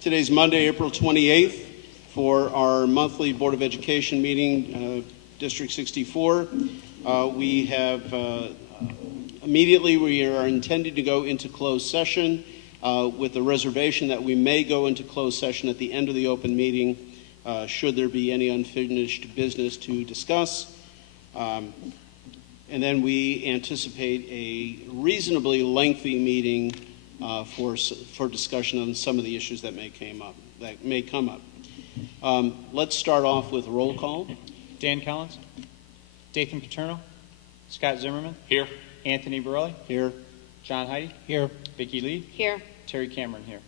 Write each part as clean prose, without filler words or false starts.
Today's Monday, April 28th, for our monthly Board of Education meeting, District 64. We are intending to go into closed session with the reservation that we may go into closed session at the end of the open meeting should there be any unfinished business to discuss. And then we anticipate a reasonably lengthy meeting for discussion on some of the issues that may come up. Let's start off with roll call. Dan Collins, Dathan Paterno, Scott Zimmerman. Here. Anthony Borelli. Here. John Heide. Here. Vicki Lee. Here. Terry Cameron here.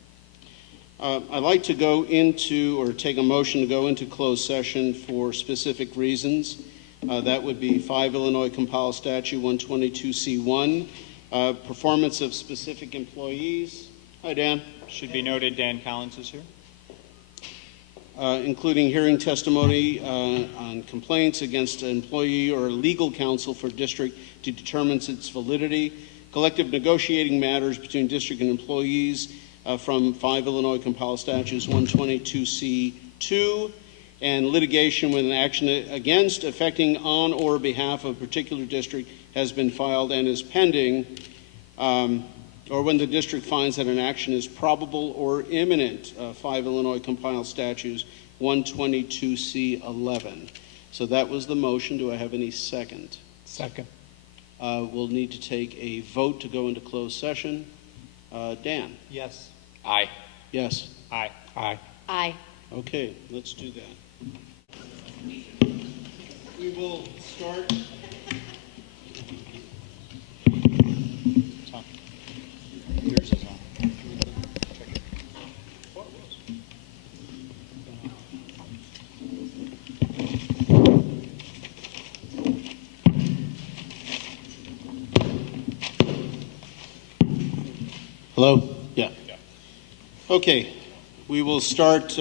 I'd like to go into, or take a motion to go into closed session for specific reasons. That would be 5 Illinois Compiled Statute 122C1, performance of specific employees. Hi, Dan. Should be noted Dan Collins is here. Including hearing testimony on complaints against an employee or legal counsel for district to determine its validity, collective negotiating matters between district and employees from 5 Illinois Compiled Statutes 122C2, and litigation when an action against, affecting, on, or behalf of a particular district has been filed and is pending, or when the district finds that an action is probable or imminent, 5 Illinois Compiled Statutes 122C11. So that was the motion. Do I have any second? Second. We'll need to take a vote to go into closed session. Dan? Yes. Aye. Yes. Aye. Aye. Aye. Okay, let's do that. We will start. Tom. Yours is on. Check it. Hello? Yeah. Okay, we will start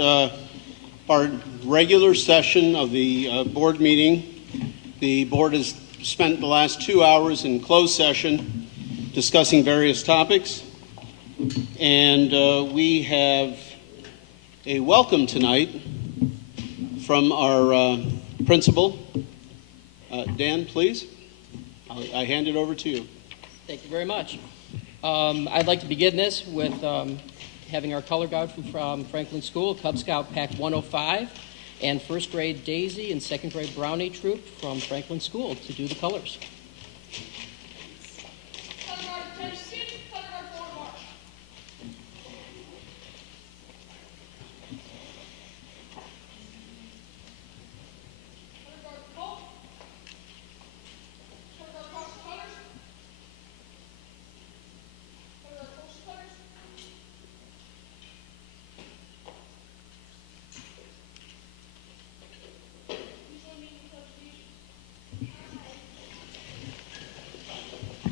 our regular session of the board meeting. The board has spent the last 2 hours in closed session discussing various topics, and we have a welcome tonight from our principal. Dan, please. I hand it over to you. Thank you very much. I'd like to begin this with having our color guard from Franklin School, Cub Scout Pack 105, and first grade Daisy and second grade Brownie troop from Franklin School to do the colors.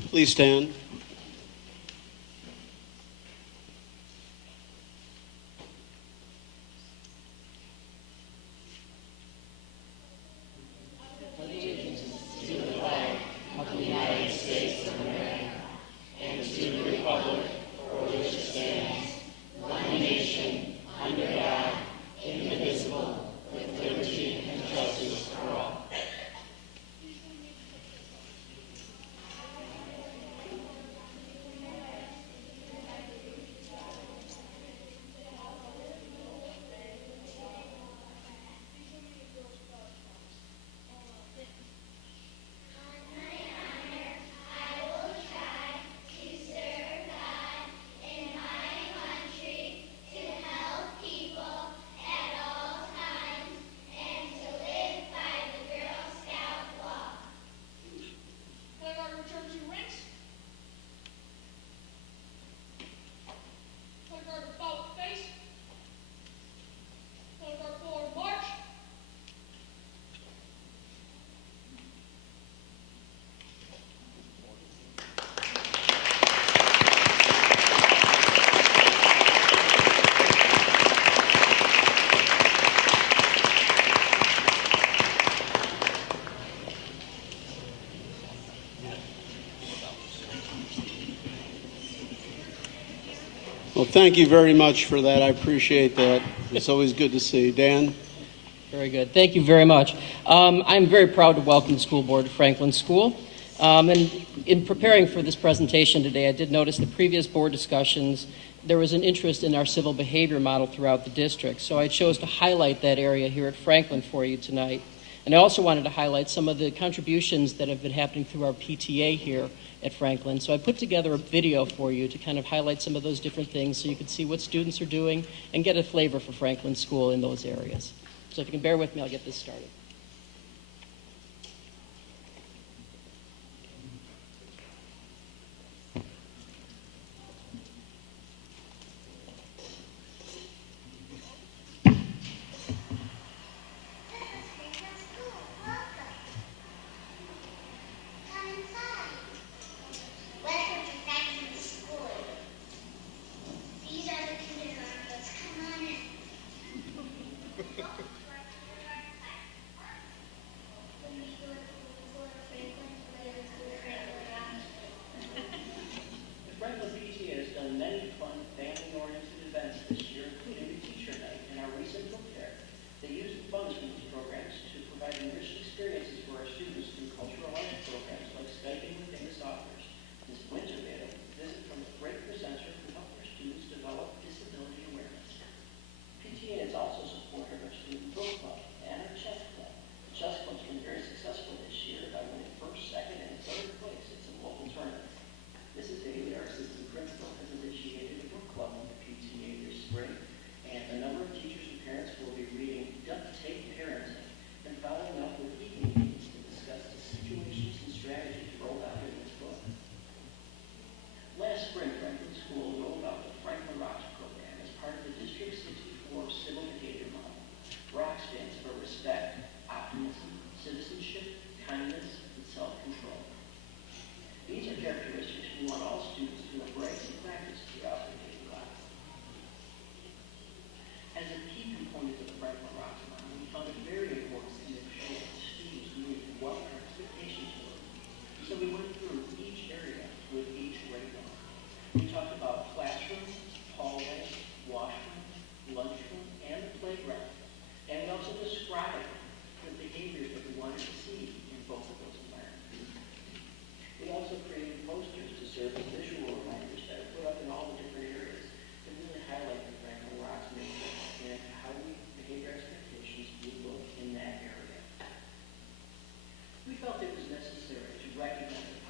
Please stand. thank you very much for that. I appreciate that. It's always good to see. Dan? Very good. Thank you very much. I'm very proud to welcome the school board to Franklin School. And in preparing for this presentation today, I did notice the previous board discussions, there was an interest in our civil behavior model throughout the district. So I chose to highlight that area here at Franklin for you tonight. And I also wanted to highlight some of the contributions that have been happening through our PTA here at Franklin. So I put together a video for you to kind of highlight some of those different things so you can see what students are doing and get a flavor for Franklin School in those areas. So if you can bear with me, I'll get this started. We felt it was necessary to recognize the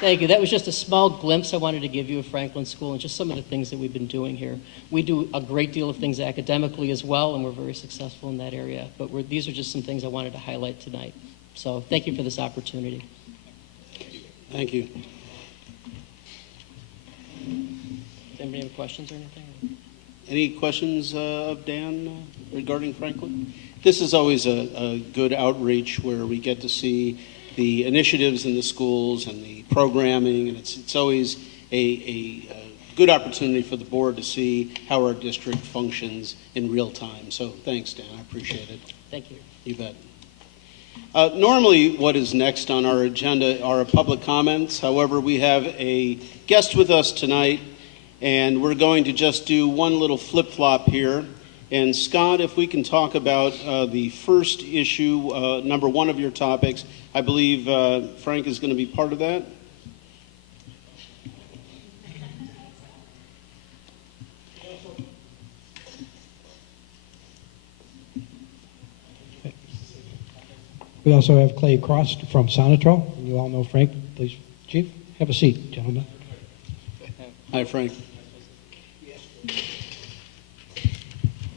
Thank you. That was just a small glimpse I wanted to give you of Franklin School and just some of the things that we've been doing here. We do a great deal of things academically as well, and we're very successful in that area. But these are just some things I wanted to highlight tonight. So thank you for this opportunity. Thank you. Does anybody have questions or anything? Any questions of Dan regarding Franklin? This is always a good outreach where we get to see the initiatives in the schools and the programming, and it's always a good opportunity for the board to see how our district functions in real time. So thanks, Dan. I appreciate it. Thank you. You bet. Normally, what is next on our agenda are public comments. However, we have a guest with us tonight, and we're going to just do one little flip-flop here. And Scott, if we can talk about the first issue, number one of your topics, I believe Frank is going to be part of that. We also have Clay Cross from Sonatrol. You all know Frank. Please, Chief, have a seat, gentlemen. Hi, Frank.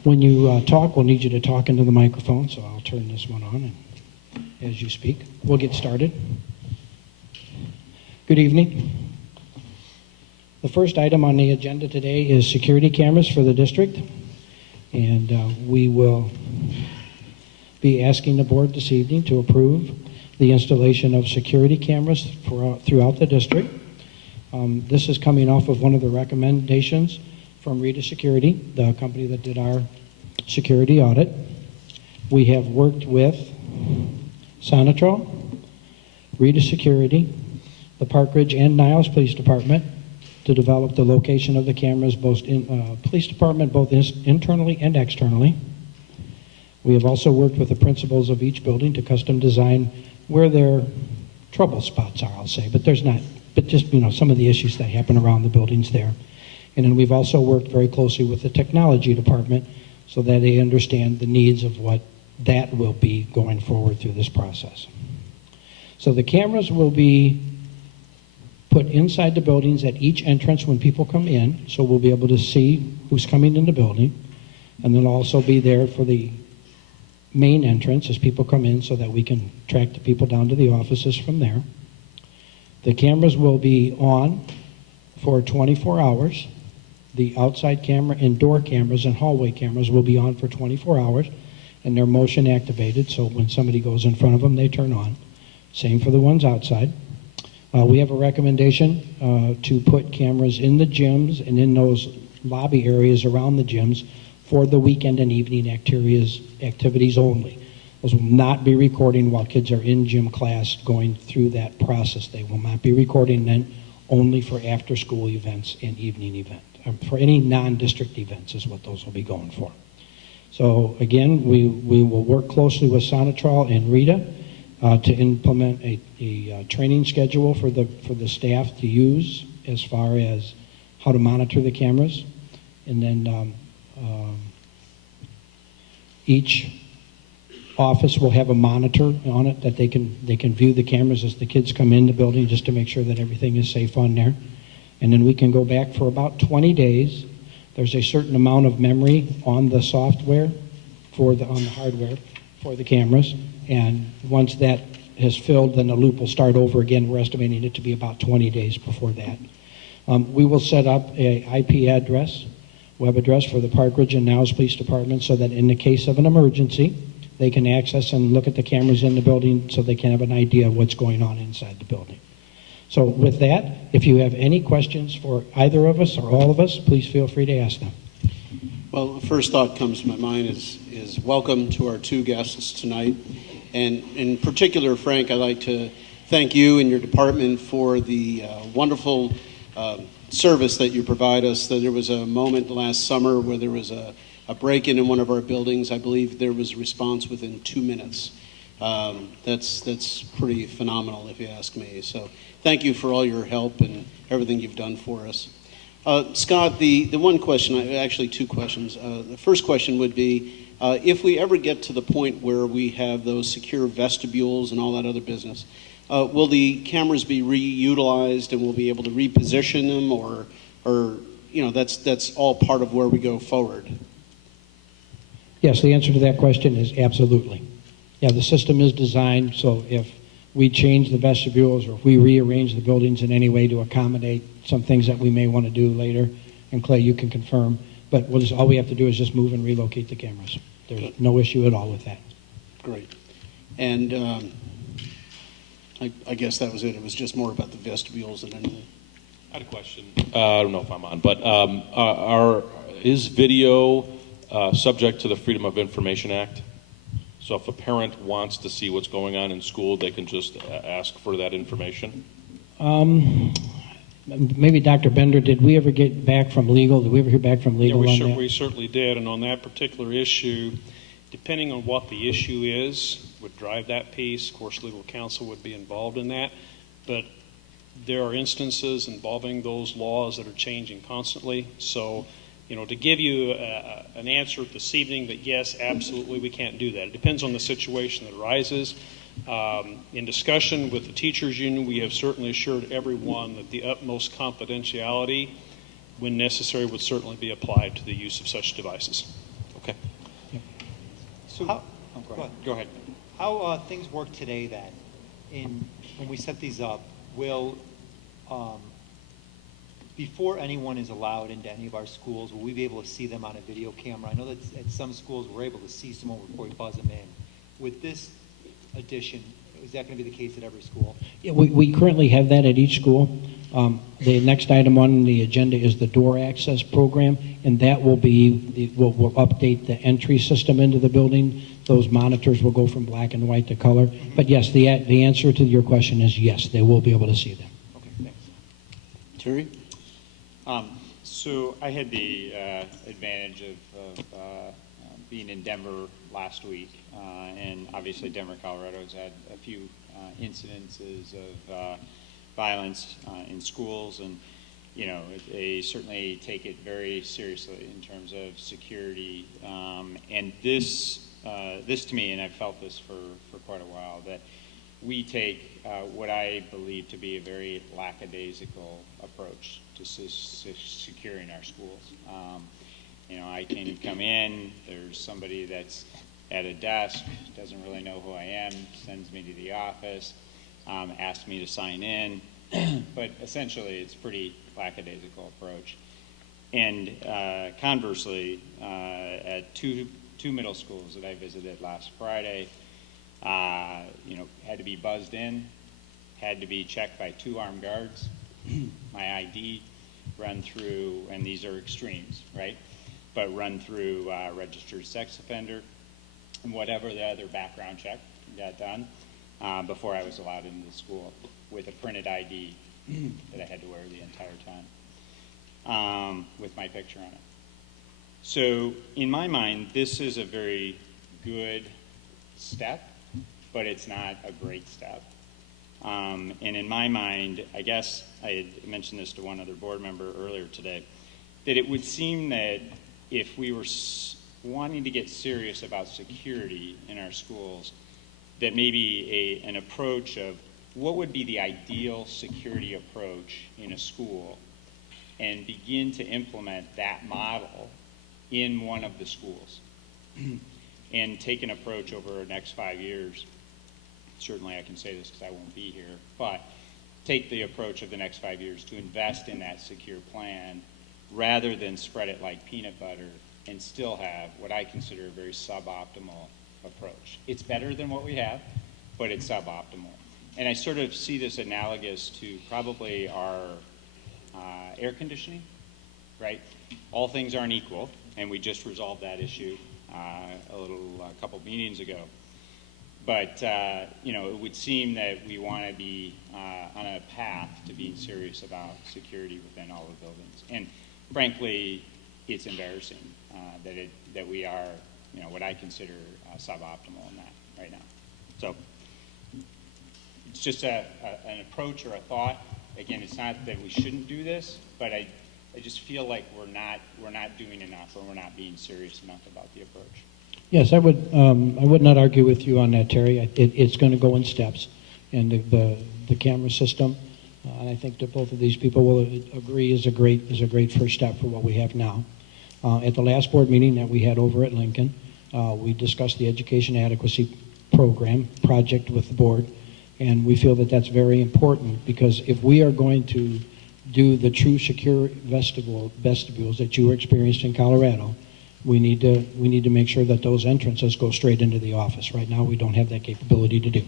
When you talk, we'll need you to talk into the microphone, so I'll turn this one on and as you speak. We'll get started. Good evening. The first item on the agenda today is security cameras for the district, and we will be asking the board this evening to approve the installation of security cameras throughout the district. This is coming off of one of the recommendations from Rita Security, the company that did our security audit. We have worked with Sonatrol, Rita Security, the Park Ridge and Niles Police Department to develop the location of the cameras, both in police department, both internally and externally. We have also worked with the principals of each building to custom design where their trouble spots are, I'll say, but there's not, but just, some of the issues that happen around the buildings there. And then we've also worked very closely with the technology department so that they understand the needs of what that will be going forward through this process. So the cameras will be put inside the buildings at each entrance when people come in, so we'll be able to see who's coming in the building, and they'll also be there for the main entrance as people come in so that we can track the people down to the offices from there. The cameras will be on for 24 hours. The outside camera, indoor cameras, and hallway cameras will be on for 24 hours, and they're motion activated, so when somebody goes in front of them, they turn on. Same for the ones outside. We have a recommendation to put cameras in the gyms and in those lobby areas around the gyms for the weekend and evening activities only. Those will not be recording while kids are in gym class going through that process. They will not be recording then, only for after-school events and evening events. For any non-district events is what those will be going for. So again, we will work closely with Sonatrol and Rita to implement a training schedule for the staff to use as far as how to monitor the cameras. And then each office will have a monitor on it that they can view the cameras as the kids come in the building, just to make sure that everything is safe on there. And then we can go back for about 20 days. There's a certain amount of memory on the software on the hardware for the cameras. And once that has filled, then the loop will start over again. We're estimating it to be about 20 days before that. We will set up an IP address, web address for the Park Ridge and Niles Police Department so that in the case of an emergency, they can access and look at the cameras in the building so they can have an idea of what's going on inside the building. So with that, if you have any questions for either of us or all of us, please feel free to ask them. Well, the first thought comes to my mind is welcome to our two guests tonight. And in particular, Frank, I'd like to thank you and your department for the wonderful service that you provide us. There was a moment last summer where there was a break-in in one of our buildings. I believe there was a response within 2 minutes. That's pretty phenomenal, if you ask me. So thank you for all your help and everything you've done for us. Scott, the one question, actually two questions. The first question would be, if we ever get to the point where we have those secure vestibules and all that other business, will the cameras be reutilized and we'll be able to reposition them, or that's all part of where we go forward? Yes, the answer to that question is absolutely. Yeah, the system is designed so if we change the vestibules or if we rearrange the buildings in any way to accommodate some things that we may want to do later, and Clay, you can confirm, but all we have to do is just move and relocate the cameras. There's no issue at all with that. Great. And I guess that was it. It was just more about the vestibules than anything. I had a question. I don't know if I'm on, but is video subject to the Freedom of Information Act? So if a parent wants to see what's going on in school, they can just ask for that information? Maybe Dr. Bender, did we ever get back from legal? Did we ever hear back from legal on that? We certainly did, and on that particular issue, depending on what the issue is, would drive that piece. Of course, legal counsel would be involved in that, but there are instances involving those laws that are changing constantly. So, to give you an answer this evening that yes, absolutely, we can't do that. It depends on the situation that arises. In discussion with the teachers union, we have certainly assured everyone that the utmost confidentiality, when necessary, would certainly be applied to the use of such devices. Okay. So, Go ahead. how things work today then, when we set these up, will, before anyone is allowed into any of our schools, will we be able to see them on a video camera? I know that at some schools we're able to see someone before we buzz them in. With this addition, is that going to be the case at every school? Yeah, we currently have that at each school. The next item on the agenda is the door access program, and that will we'll update the entry system into the building. Those monitors will go from black and white to color. But yes, the answer to your question is yes, they will be able to see them. Okay, thanks. Terry? So I had the advantage of being in Denver last week, and obviously Denver, Colorado has had a few incidences of violence in schools, and they certainly take it very seriously in terms of security. And this to me, and I've felt this for quite a while, that we take what I believe to be a very lackadaisical approach to securing our schools. I can come in, there's somebody that's at a desk, doesn't really know who I am, sends me to the office, asks me to sign in, but essentially it's a pretty lackadaisical approach. And conversely, at two middle schools that I visited last Friday, had to be buzzed in, had to be checked by 2 armed guards, my ID, run through, and these are extremes, right? But run through registered sex offender and whatever the other background check got done before I was allowed into the school with a printed ID that I had to wear the entire time with my picture on it. So in my mind, this is a very good step, but it's not a great step. And in my mind, I guess I had mentioned this to one other board member earlier today, that it would seem that if we were wanting to get serious about security in our schools, that maybe an approach of what would be the ideal security approach in a school, and begin to implement that model in one of the schools and take an approach over the next 5 years. Certainly I can say this because I won't be here, but take the approach of the next 5 years to invest in that secure plan rather than spread it like peanut butter and still have what I consider a very suboptimal approach. It's better than what we have, but it's suboptimal. And I sort of see this analogous to probably our air conditioning, right? All things aren't equal, and we just resolved that issue a couple meetings ago. But, it would seem that we want to be on a path to being serious about security within all the buildings. And frankly, it's embarrassing that we are, what I consider suboptimal in that right now. So it's just an approach or a thought. Again, it's not that we shouldn't do this, but I just feel like we're not doing enough, or we're not being serious enough about the approach. Yes, I would not argue with you on that, Terry. It's going to go in steps. and the camera system. And I think that both of these people will agree is a great first step for what we have now. At the last board meeting that we had over at Lincoln, we discussed the education adequacy program project with the board, and we feel that that's very important, because if we are going to do the true secure vestibules that you experienced in Colorado, we need to make sure that those entrances go straight into the office. Right now, we don't have that capability to do.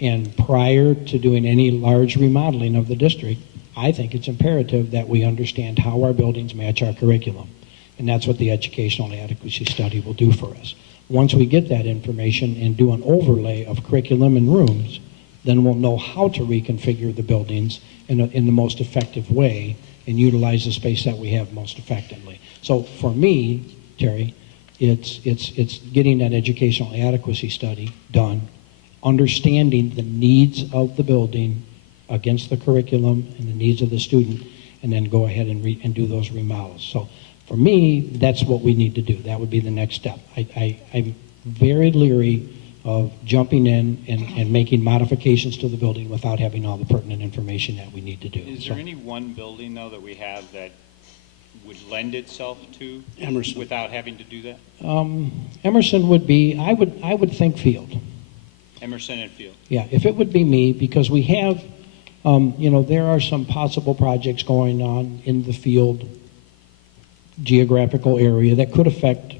And prior to doing any large remodeling of the district, I think it's imperative that we understand how our buildings match our curriculum. And that's what the educational adequacy study will do for us. Once we get that information and do an overlay of curriculum and rooms, then we'll know how to reconfigure the buildings in the most effective way and utilize the space that we have most effectively. So for me, Terry, it's getting that educational adequacy study done, understanding the needs of the building against the curriculum and the needs of the student, and then go ahead and do those remodels. So for me, that's what we need to do. That would be the next step. I'm very leery of jumping in and making modifications to the building without having all the pertinent information that we need to do. Is there any one building, though, that we have that would lend itself to Emerson. without having to do that? Emerson would be, I would think Field. Emerson and Field. Yeah, if it would be me, because we have, there are some possible projects going on in the Field geographical area that could affect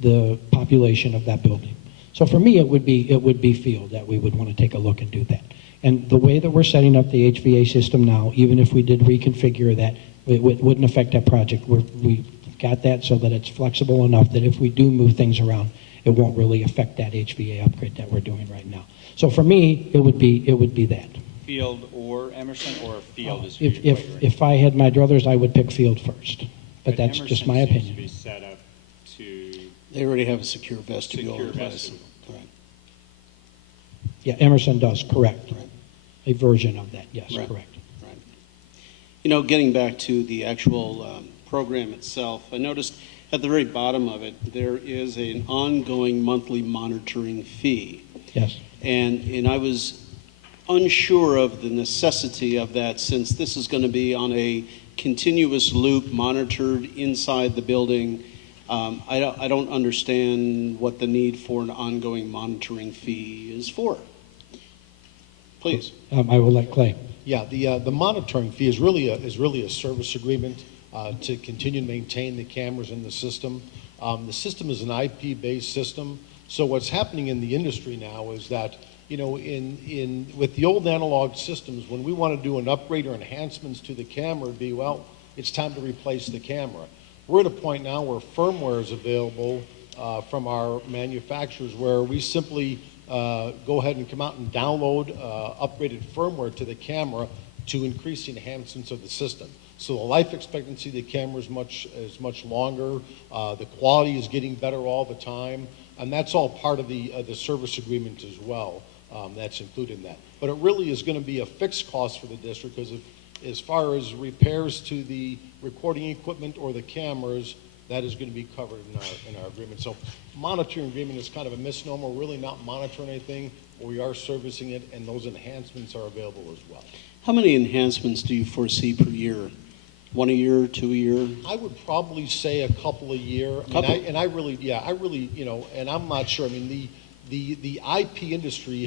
the population of that building. So for me, it would be Field that we would want to take a look and do that. And the way that we're setting up the HVA system now, even if we did reconfigure that, it wouldn't affect that project. We got that so that it's flexible enough that if we do move things around, it won't really affect that HVA upgrade that we're doing right now. So for me, it would be that. Field or Emerson, or Field is what you're If I had my druthers, I would pick Field first. But that's Emerson just my seems opinion. to be set up to They already have a secure vestibule. secure in place. vestibule. Right. Yeah, Emerson does, correct. Right. A version of that, yes, Right. correct. Right. Getting back to the actual program itself, I noticed at the very bottom of it, there is an ongoing monthly monitoring fee. Yes. And I was unsure of the necessity of that, since this is going to be on a continuous loop monitored inside the building. I don't understand what the need for an ongoing monitoring fee is for. Please. I will let Clay. Yeah, the monitoring fee is really a service agreement to continue to maintain the cameras in the system. The system is an IP-based system. So what's happening in the industry now is that, with the old analog systems, when we want to do an upgrade or enhancements to the camera, it'd be, well, it's time to replace the camera. We're at a point now where firmware is available from our manufacturers, where we simply go ahead and come out and download upgraded firmware to the camera to increase the enhancements of the system. So the life expectancy of the camera is much longer. The quality is getting better all the time, and that's all part of the service agreement as well. That's included in that. But it really is going to be a fixed cost for the district, because as far as repairs to the recording equipment or the cameras, that is going to be covered in our agreement. So monitoring agreement is kind of a misnomer. We're really not monitoring anything, but we are servicing it, and those enhancements are available as well. How many enhancements do you foresee per year? 1 a year, 2 a year? I would probably say a couple a year. I really, and I'm not sure. I mean, the IP industry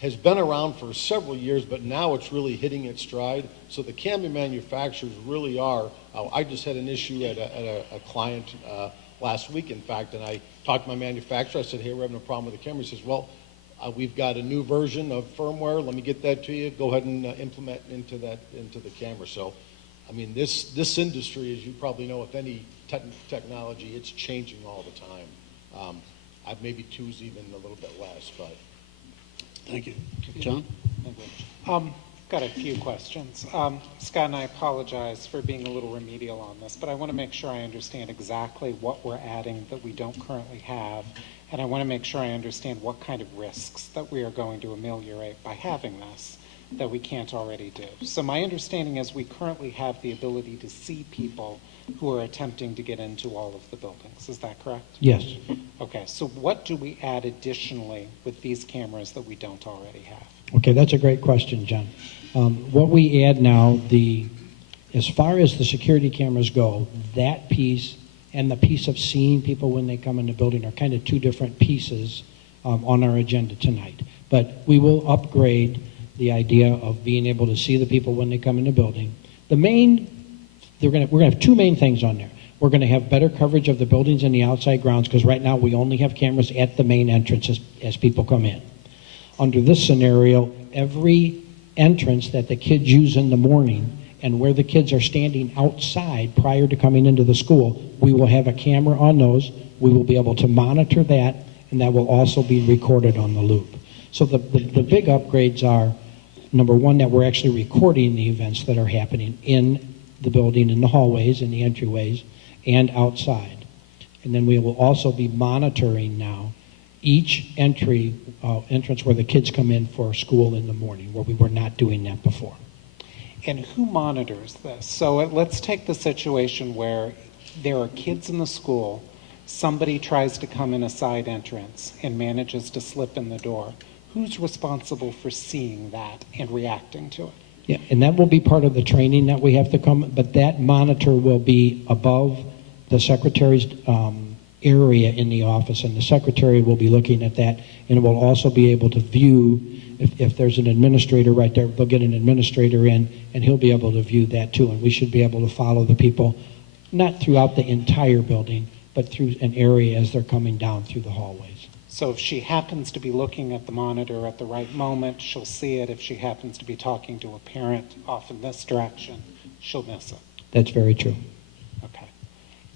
has been around for several years, but now it's really hitting its stride. So the camera manufacturers really are. I just had an issue at a client last week, in fact, and I talked to my manufacturer. I said, "Hey, we're having a problem with the camera." He says, "Well, we've got a new version of firmware. Let me get that to you. Go ahead and implement into the camera." So, I mean, this industry, as you probably know, with any technology, it's changing all the time. Maybe two's even a little bit less, but. Thank you. John? Got a few questions. Scott, and I apologize for being a little remedial on this, but I want to make sure I understand exactly what we're adding that we don't currently have, and I want to make sure I understand what kind of risks that we are going to ameliorate by having this that we can't already do. So my understanding is we currently have the ability to see people who are attempting to get into all of the buildings. Is that correct? Yes. Okay, so what do we add additionally with these cameras that we don't already have? Okay, that's a great question, John. What we add now, as far as the security cameras go, that piece and the piece of seeing people when they come in the building are kind of two different pieces on our agenda tonight. But we will upgrade the idea of being able to see the people when they come in the building. We're going to have two main things on there. We're going to have better coverage of the buildings and the outside grounds, because right now we only have cameras at the main entrance as people come in. Under this scenario, every entrance that the kids use in the morning and where the kids are standing outside prior to coming into the school, we will have a camera on those. We will be able to monitor that, and that will also be recorded on the loop. So the big upgrades are, number one, that we're actually recording the events that are happening in the building, in the hallways, in the entryways, and outside. And then we will also be monitoring now each entrance where the kids come in for school in the morning, where we were not doing that before. And who monitors this? So let's take the situation where there are kids in the school, somebody tries to come in a side entrance and manages to slip in the door. Who's responsible for seeing that and reacting to it? Yeah, and that will be part of the training that we have to come, but that monitor will be above the secretary's area in the office, and the secretary will be looking at that, and it will also be able to view, if there's an administrator right there, they'll get an administrator in, and he'll be able to view that too, and we should be able to follow the people, not throughout the entire building, but through an area as they're coming down through the hallways. So if she happens to be looking at the monitor at the right moment, she'll see it. If she happens to be talking to a parent off in this direction, she'll miss it. That's very true. Okay.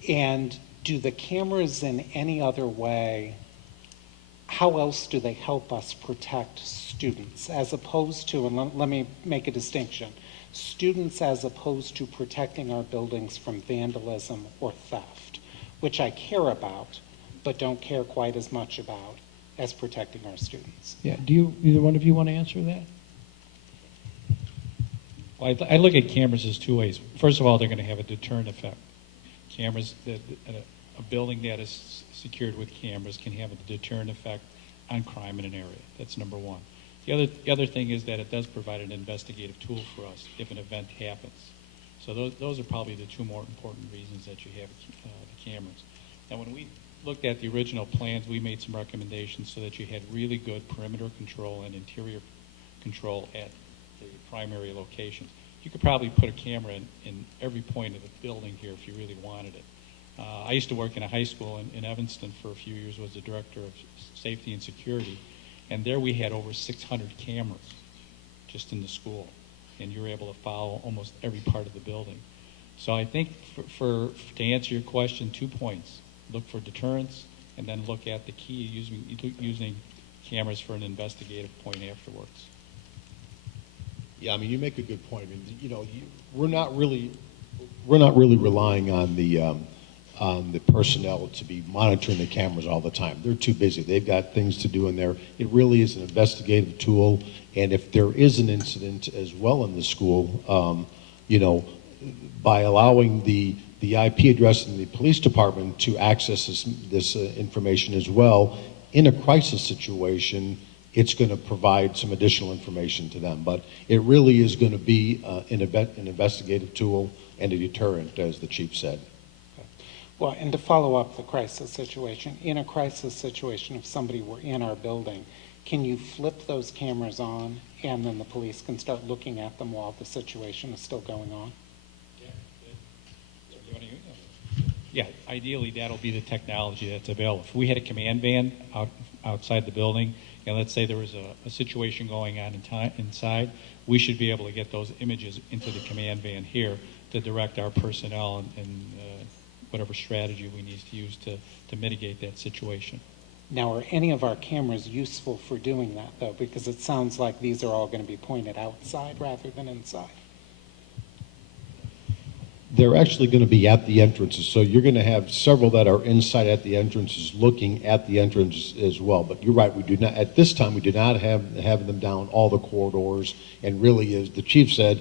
And do the cameras in any other way, how else do they help us protect students as opposed to, and let me make a distinction, students as opposed to protecting our buildings from vandalism or theft, which I care about, but don't care quite as much about as protecting our students. Yeah, do either one of you want to answer that? Well, I look at cameras as two ways. First of all, they're going to have a deterrent effect. Cameras, a building that is secured with cameras can have a deterrent effect on crime in an area. That's number one. The other thing is that it does provide an investigative tool for us if an event happens. So those are probably the two more important reasons that you have the cameras. Now, when we looked at the original plans, we made some recommendations so that you had really good perimeter control and interior control at the primary locations. You could probably put a camera in every point of the building here if you really wanted it. I used to work in a high school in Evanston for a few years, was the director of safety and security, and there we had over 600 cameras just in the school, and you were able to follow almost every part of the building. So I think to answer your question, 2 points. Look for deterrence, and then look at the key using cameras for an investigative point afterwards. Yeah, I mean, you make a good point. I mean, you know, we're not really relying on the personnel to be monitoring the cameras all the time. They're too busy. They've got things to do in there. It really is an investigative tool, and if there is an incident as well in the school, you know, by allowing the IP address in the police department to access this information as well, in a crisis situation, it's going to provide some additional information to them. But it really is going to be an investigative tool and a deterrent, as the chief said. Well, and to follow up the crisis situation, in a crisis situation, if somebody were in our building, can you flip those cameras on and then the police can start looking at them while the situation is still going on? Yeah, ideally that'll be the technology that's available. If we had a command van outside the building, and let's say there was a situation going on inside, we should be able to get those images into the command van here to direct our personnel and whatever strategy we need to use to mitigate that situation. Now, are any of our cameras useful for doing that, though? Because it sounds like these are all going to be pointed outside rather than inside. They're actually going to be at the entrances, so you're going to have several that are inside at the entrances looking at the entrance as well. But you're right, we do not, at this time, we do not have them down all the corridors, and really, as the chief said,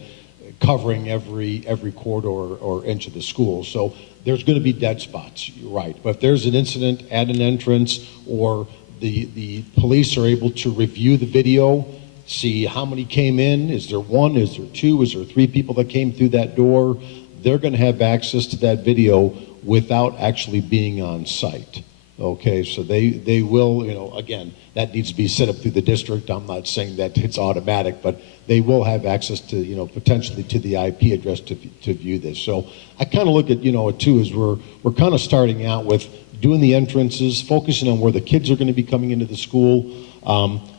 covering every corridor or inch of the school. So there's going to be dead spots, you're right. But if there's an incident at an entrance, or the police are able to review the video, see how many came in, is there one, is there two, is there three people that came through that door, they're going to have access to that video without actually being on site. Okay, so they will, you know, again, that needs to be set up through the district. I'm not saying that it's automatic, but they will have access to, you know, potentially to the IP address to view this. So I kind of look at, you know, it too, is we're kind of starting out with doing the entrances, focusing on where the kids are going to be coming into the school.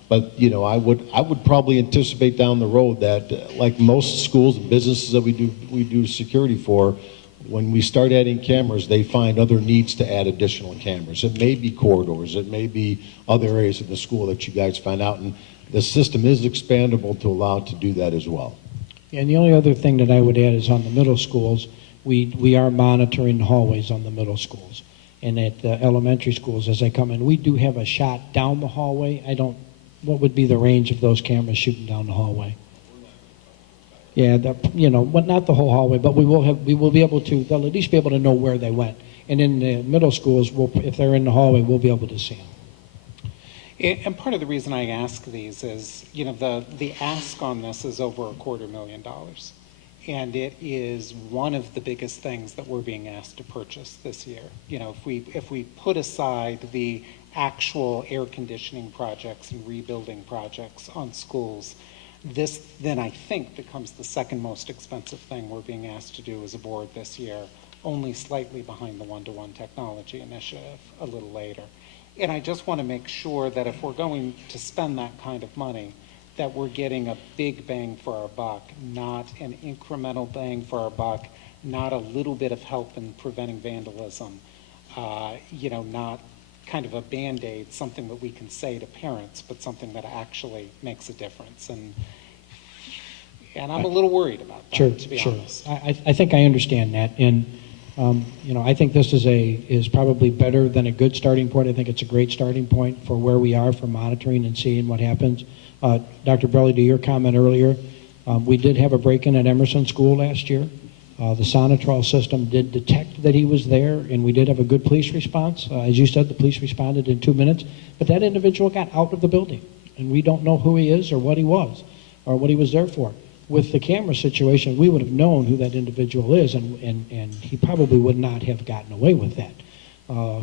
But you know, I would probably anticipate down the road that, like most schools and businesses that we do security for, when we start adding cameras, they find other needs to add additional cameras. It may be corridors, it may be other areas of the school that you guys find out, and the system is expandable to allow it to do that as well. And the only other thing that I would add is on the middle schools, we are monitoring the hallways on the middle schools. And at the elementary schools, as they come in, we do have a shot down the hallway. What would be the range of those cameras shooting down the hallway? Yeah, you know, but not the whole hallway, but we will be able to, they'll at least be able to know where they went. And in the middle schools, if they're in the hallway, we'll be able to see them. And part of the reason I ask these is, you know, the ask on this is over $250,000. And it is one of the biggest things that we're being asked to purchase this year. You know, if we put aside the actual air conditioning projects and rebuilding projects on schools, this then I think becomes the second most expensive thing we're being asked to do as a board this year, only slightly behind the one-to-one technology initiative a little later. And I just want to make sure that if we're going to spend that kind of money, that we're getting a big bang for our buck, not an incremental bang for our buck, not a little bit of help in preventing vandalism, you know, not kind of a Band-Aid, something that we can say to parents, but something that actually makes a difference. And I'm a little worried about that, to be honest. I think I understand that. And, you know, I think this is probably better than a good starting point. I think it's a great starting point for where we are for monitoring and seeing what happens. Dr. Brelli, to your comment earlier, we did have a break-in at Emerson School last year. The Sonatrol system did detect that he was there, and we did have a good police response. As you said, the police responded in 2 minutes, but that individual got out of the building, and we don't know who he is or what he was or what he was there for. With the camera situation, we would have known who that individual is, and he probably would not have gotten away with that.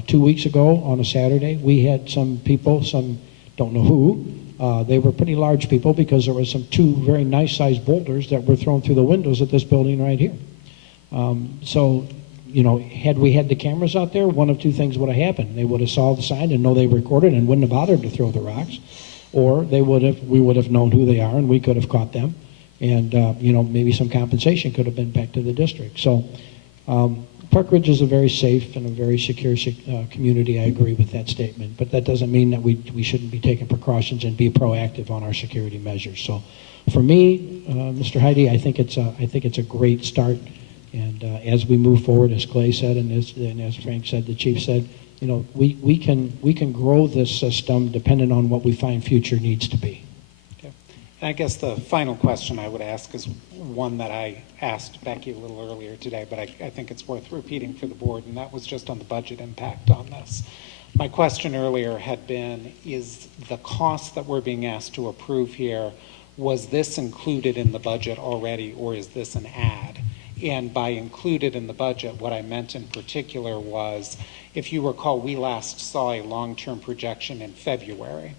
2 weeks ago on a Saturday, we had some people, some don't know who, they were pretty large people because there were two very nice-sized boulders that were thrown through the windows of this building right here. So, you know, had we had the cameras out there, one of two things would have happened. They would have saw the sign and know they recorded and wouldn't have bothered to throw the rocks, or we would have known who they are and we could have caught them, and you know, maybe some compensation could have been back to the district. So Park Ridge is a very safe and a very secure community. I agree with that statement, but that doesn't mean that we shouldn't be taking precautions and be proactive on our security measures. So for me, Mr. Heidi, I think it's a great start. And as we move forward, as Clay said, and as Frank said, the chief said, you know, we can grow this system depending on what we find future needs to be. Okay. And I guess the final question I would ask is one that I asked Becky a little earlier today, but I think it's worth repeating for the board, and that was just on the budget impact on this. My question earlier had been, is the cost that we're being asked to approve here, was this included in the budget already, or is this an add? And by included in the budget, what I meant in particular was, if you recall, we last saw a long-term projection in February.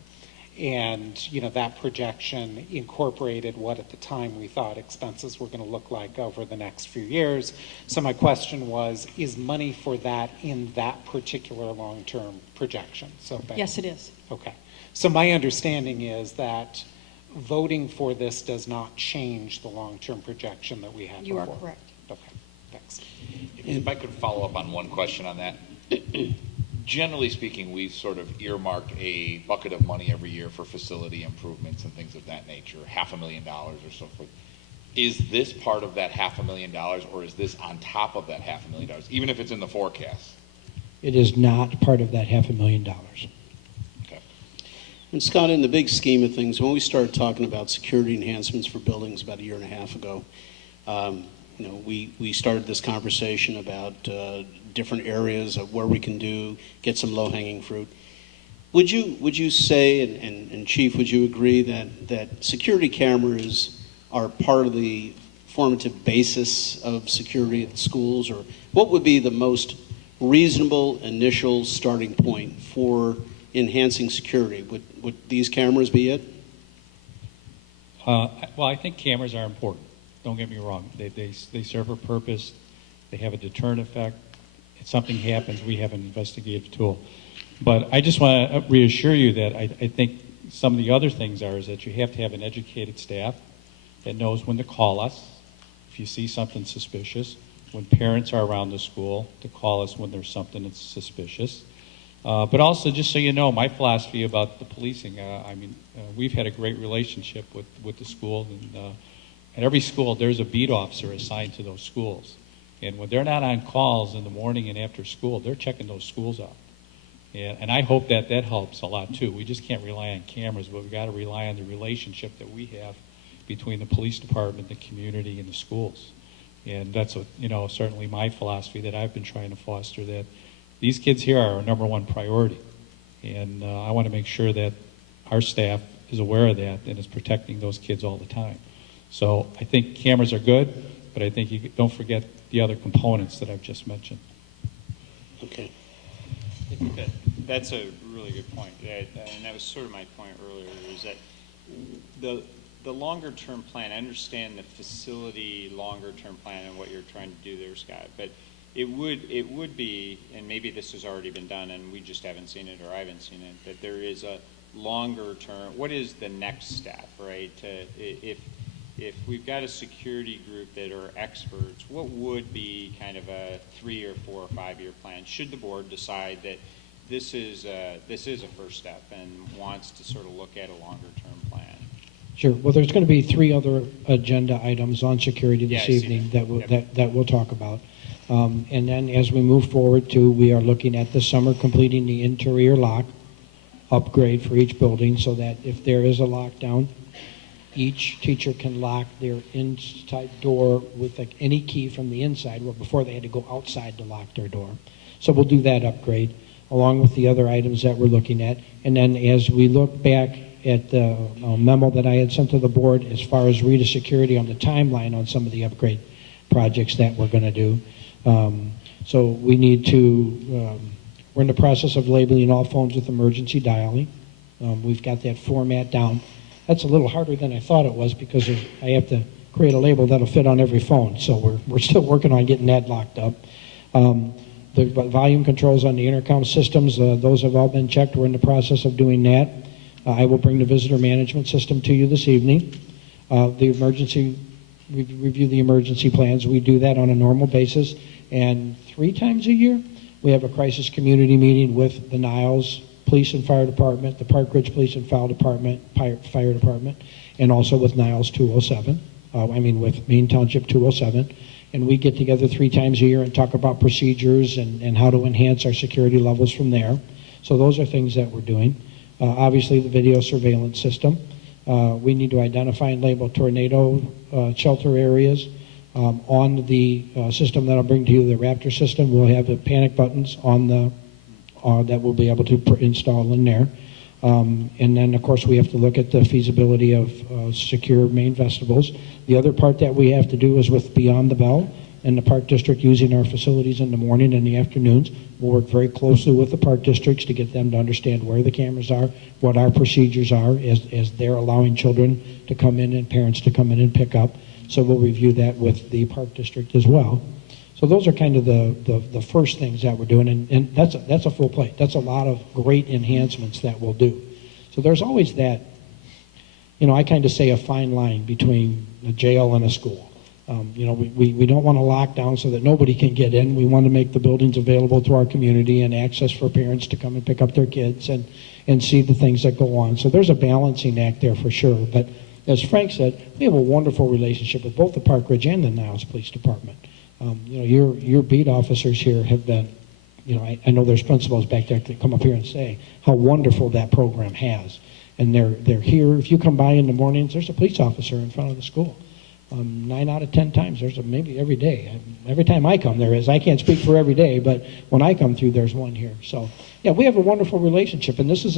And, you know, that projection incorporated what at the time we thought expenses were going to look like over the next few years. So my question was, is money for that in that particular long-term projection? So Yes, it is. Okay. So my understanding is that voting for this does not change the long-term projection that we had You before. are correct. Okay, thanks. If I could follow up on one question on that. Generally speaking, we sort of earmark a bucket of money every year for facility improvements and things of that nature, $500,000 or so forth. Is this part of that $500,000, or is this on top of that $500,000, even if it's in the forecast? It is not part of that $500,000. Okay. And Scott, in the big scheme of things, when we started talking about security enhancements for buildings about a year and a half ago, We started this conversation about different areas of where we can get some low-hanging fruit. Would you say, and Chief, would you agree that security cameras are part of the formative basis of security at schools, or what would be the most reasonable initial starting point for enhancing security? Would these cameras be it? Well, I think cameras are important. Don't get me wrong. They serve a purpose. They have a deterrent effect. If something happens, we have an investigative tool. But I just want to reassure you that I think some of the other things is that you have to have an educated staff that knows when to call us if you see something suspicious, when parents are around the school, to call us when there's something that's suspicious. But also, just so you know, my philosophy about the policing, we've had a great relationship with the school, and at every school there's a beat officer assigned to those schools. And when they're not on calls in the morning and after school, they're checking those schools out. And I hope that helps a lot too. We just can't rely on cameras, but we've got to rely on the relationship that we have between the police department, the community, and the schools. And that's certainly my philosophy that I've been trying to foster, that these kids here are our number one priority. And I want to make sure that our staff is aware of that and is protecting those kids all the time. So I think cameras are good, but I think you don't forget the other components that I've just mentioned. Okay. I think that's a really good point, and that was sort of my point earlier, is that the longer-term plan, I understand the facility longer-term plan and what you're trying to do there, Scott, but it would be, and maybe this has already been done and we just haven't seen it or I haven't seen it, that there is a longer-term, what is the next step, right? If we've got a security group that are experts, what would be kind of a 3 or 4 or 5 year plan? Should the board decide that this is a first step and wants to sort of look at a longer term plan? Sure. Well, there's going to be 3 other agenda items on security this evening that we'll talk about. And then as we move forward we are looking at this summer completing the interior lock upgrade for each building, so that if there is a lockdown, each teacher can lock their inside door with any key from the inside, where before they had to go outside to lock their door. So we'll do that upgrade along with the other items that we're looking at. And then as we look back at the memo that I had sent to the board as far as Rita Security on the timeline on some of the upgrade projects that we're going to do. So we need to, we're in the process of labeling all phones with emergency dialing. We've got that format down. That's a little harder than I thought it was, because I have to create a label that'll fit on every phone. So we're still working on getting that locked up. The volume controls on the intercom systems, those have all been checked. We're in the process of doing that. I will bring the visitor management system to you this evening. Review the emergency plans. We do that on a normal basis. And 3 times a year, we have a crisis community meeting with the Niles Police and Fire Department, the Park Ridge Police and Fire Department, and also with Niles 207, with Main Township 207. And we get together 3 times a year and talk about procedures and how to enhance our security levels from there. So those are things that we're doing. Obviously, the video surveillance system. We need to identify and label tornado shelter areas. On the system that I'll bring to you, the Raptor system, we'll have the panic buttons on that we'll be able to install in there. And then, of course, we have to look at the feasibility of secure main vestibules. The other part that we have to do is with Beyond the Bell and the Park District using our facilities in the morning and the afternoons. We'll work very closely with the park districts to get them to understand where the cameras are, what our procedures are as they're allowing children to come in and parents to come in and pick up. So we'll review that with the park district as well. So those are kind of the first things that we're doing, and that's a full plate. That's a lot of great enhancements that we'll do. So there's always that, I kind of say a fine line between a jail and a school. We don't want to lock down so that nobody can get in. We want to make the buildings available to our community and access for parents to come and pick up their kids and see the things that go on. So there's a balancing act there for sure. But as Frank said, we have a wonderful relationship with both the Park Ridge and the Niles Police Department. Your beat officers here have been, I know there's principals back there that come up here and say how wonderful that program has. And they're here. If you come by in the mornings, there's a police officer in front of the school. 9 out of 10 times, there's maybe every day. Every time I come, there is. I can't speak for every day, but when I come through, there's one here. So, yeah, we have a wonderful relationship, and this is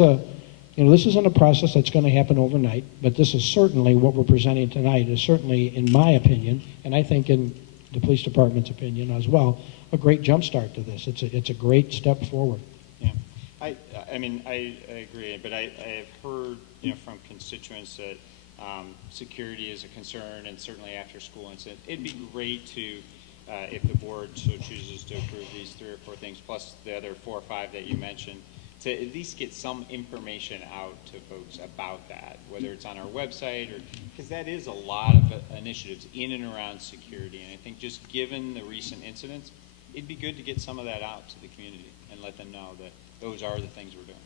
this isn't a process that's going to happen overnight, but this is certainly what we're presenting tonight is certainly, in my opinion, and I think in the police department's opinion as well, a great jumpstart to this. It's a great step forward. Yeah, I mean, I agree, but I have heard, from constituents that security is a concern, and certainly after school incident. It'd be great to, if the board so chooses to approve these 3 or 4 things, plus the other 4 or 5 that you mentioned, to at least get some information out to folks about that, whether it's on our website or, because that is a lot of initiatives in and around security. And I think just given the recent incidents, it'd be good to get some of that out to the community and let them know that those are the things we're doing.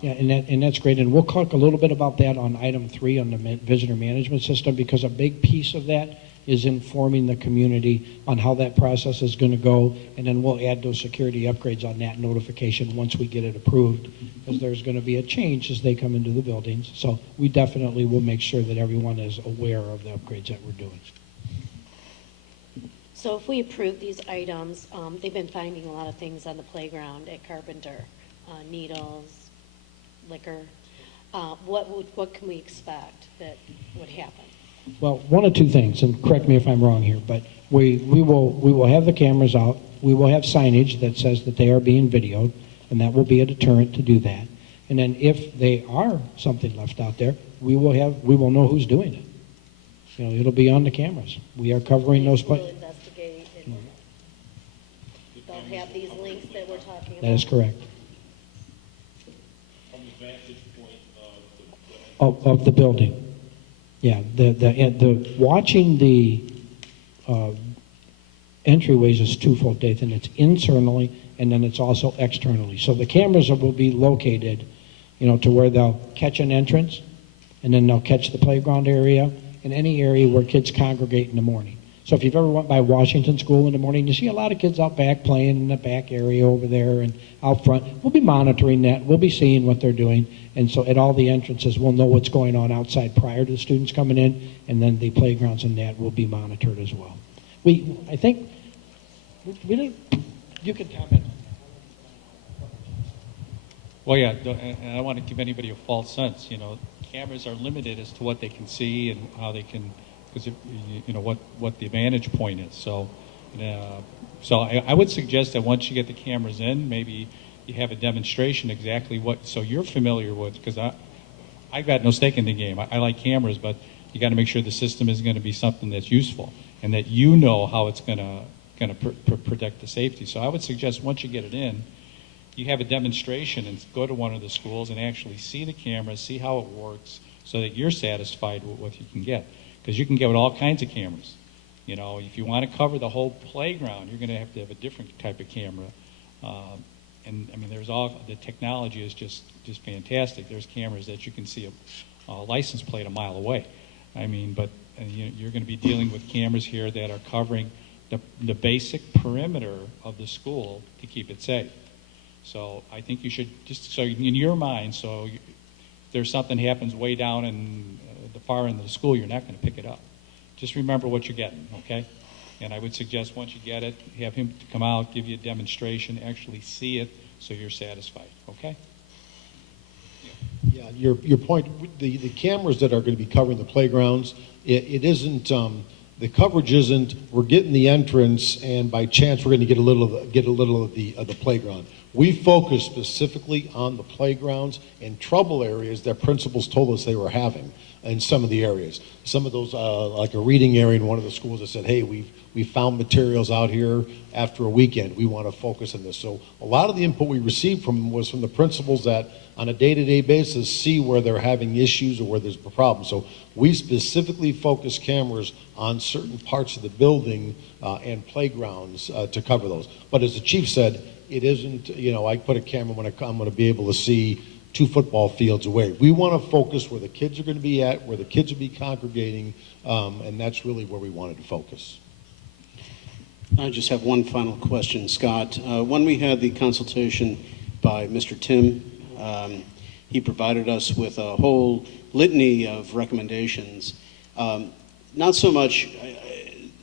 Yeah, and that's great. And we'll talk a little bit about that on item 3 on the visitor management system, because a big piece of that is informing the community on how that process is going to go, and then we'll add those security upgrades on that notification once we get it approved, because there's going to be a change as they come into the buildings. So we definitely will make sure that everyone is aware of the upgrades that we're doing. So if we approve these items, they've been finding a lot of things on the playground at Carpenter, needles, liquor. What can we expect that would happen? Well, one of 2 things, and correct me if I'm wrong here, but we will have the cameras out. We will have signage that says that they are being videoed, and that will be a deterrent to do that. And then if they are something left out there, we will know who's doing it. It'll be on the cameras. We are covering those places. We'll investigate, and they'll have these links that we're talking about. That is correct. From the vantage point Of the building. Yeah, the watching the entryways is twofold, Dathan. It's internally, and then it's also externally. So the cameras will be located, to where they'll catch an entrance, and then they'll catch the playground area and any area where kids congregate in the morning. So if you've ever went by Washington School in the morning, you see a lot of kids out back playing in the back area over there and out front. We'll be monitoring that. We'll be seeing what they're doing. And so at all the entrances, we'll know what's going on outside prior to the students coming in, and then the playgrounds and that will be monitored as well. I think, we didn't, you can comment. Well, yeah, and I don't want to give anybody a false sense. Cameras are limited as to what they can see and how they can, because what the vantage point is. So, I would suggest that once you get the cameras in, maybe you have a demonstration exactly so you're familiar with, because I've got no stake in the game. I like cameras, but you got to make sure the system is going to be something that's useful and that how it's going to protect the safety. So I would suggest once you get it in, you have a demonstration and go to one of the schools and actually see the cameras, see how it works, so that you're satisfied with what you can get. Because you can get with all kinds of cameras. If you want to cover the whole playground, you're going to have a different type of camera. And I mean, the technology is just fantastic. There's cameras that you can see a license plate a mile away. I mean, but you're going to be dealing with cameras here that are covering the basic perimeter of the school to keep it safe. So I think you should so in your mind, if there's something happens way down in the far end of the school, you're not going to pick it up. Just remember what you're getting, okay? And I would suggest once you get it, have him come out, give you a demonstration, actually see it, so you're satisfied, okay? Yeah, your point, the cameras that are going to be covering the playgrounds, it isn't, the coverage isn't, we're getting the entrance, and by chance we're going to get a little of the playground. We focus specifically on the playgrounds and trouble areas that principals told us they were having in some of the areas. Some of those, like a reading area in one of the schools that said, hey, we found materials out here after a weekend. We want to focus on this. So a lot of the input we received was from the principals that on a day-to-day basis see where they're having issues or where there's a problem. So we specifically focus cameras on certain parts of the building and playgrounds to cover those. But as the chief said, it isn't, I put a camera when I'm going to be able to see 2 football fields away. We want to focus where the kids are going to be at, where the kids will be congregating, and that's really where we wanted to focus. I just have one final question, Scott. When we had the consultation by Mr. Tim, he provided us with a whole litany of recommendations. not so much,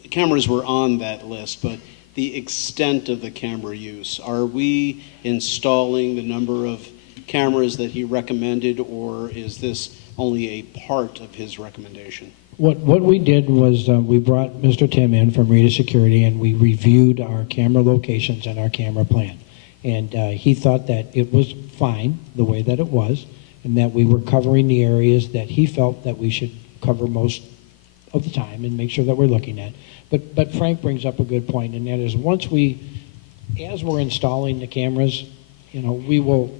cameras were on that list, but the extent of the camera use. Are we installing the number of cameras that he recommended, or is this only a part of his recommendation? What we did was we brought Mr. Tim in from Rita Security, and we reviewed our camera locations and our camera plan. And he thought that it was fine the way that it was, and that we were covering the areas that he felt that we should cover most of the time and make sure that we're looking at. But Frank brings up a good point, and that is as we're installing the cameras, we will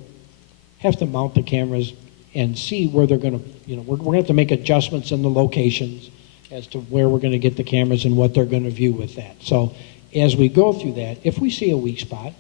have to mount the cameras and see where they're going to, we're going to have to make adjustments in the locations as to where we're going to get the cameras and what they're going to view with that. So as we go through that, if we see a weak spot,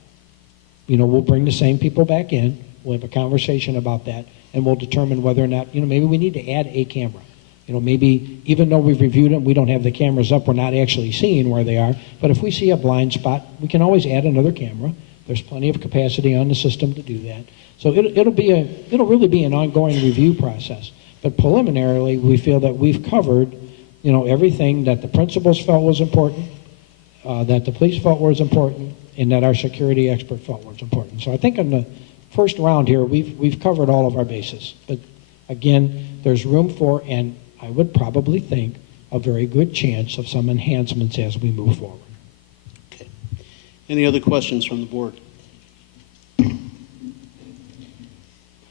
we'll bring the same people back in, we'll have a conversation about that, and we'll determine whether or not, maybe we need to add a camera. Maybe even though we've reviewed them, we don't have the cameras up, we're not actually seeing where they are. But if we see a blind spot, we can always add another camera. There's plenty of capacity on the system to do that. So it'll really be an ongoing review process. But preliminarily, we feel that we've covered, everything that the principals felt was important, that the police felt was important, and that our security expert felt was important. So I think in the first round here, we've covered all of our bases. But again, there's room for, and I would probably think, a very good chance of some enhancements as we move forward. Okay. Any other questions from the board?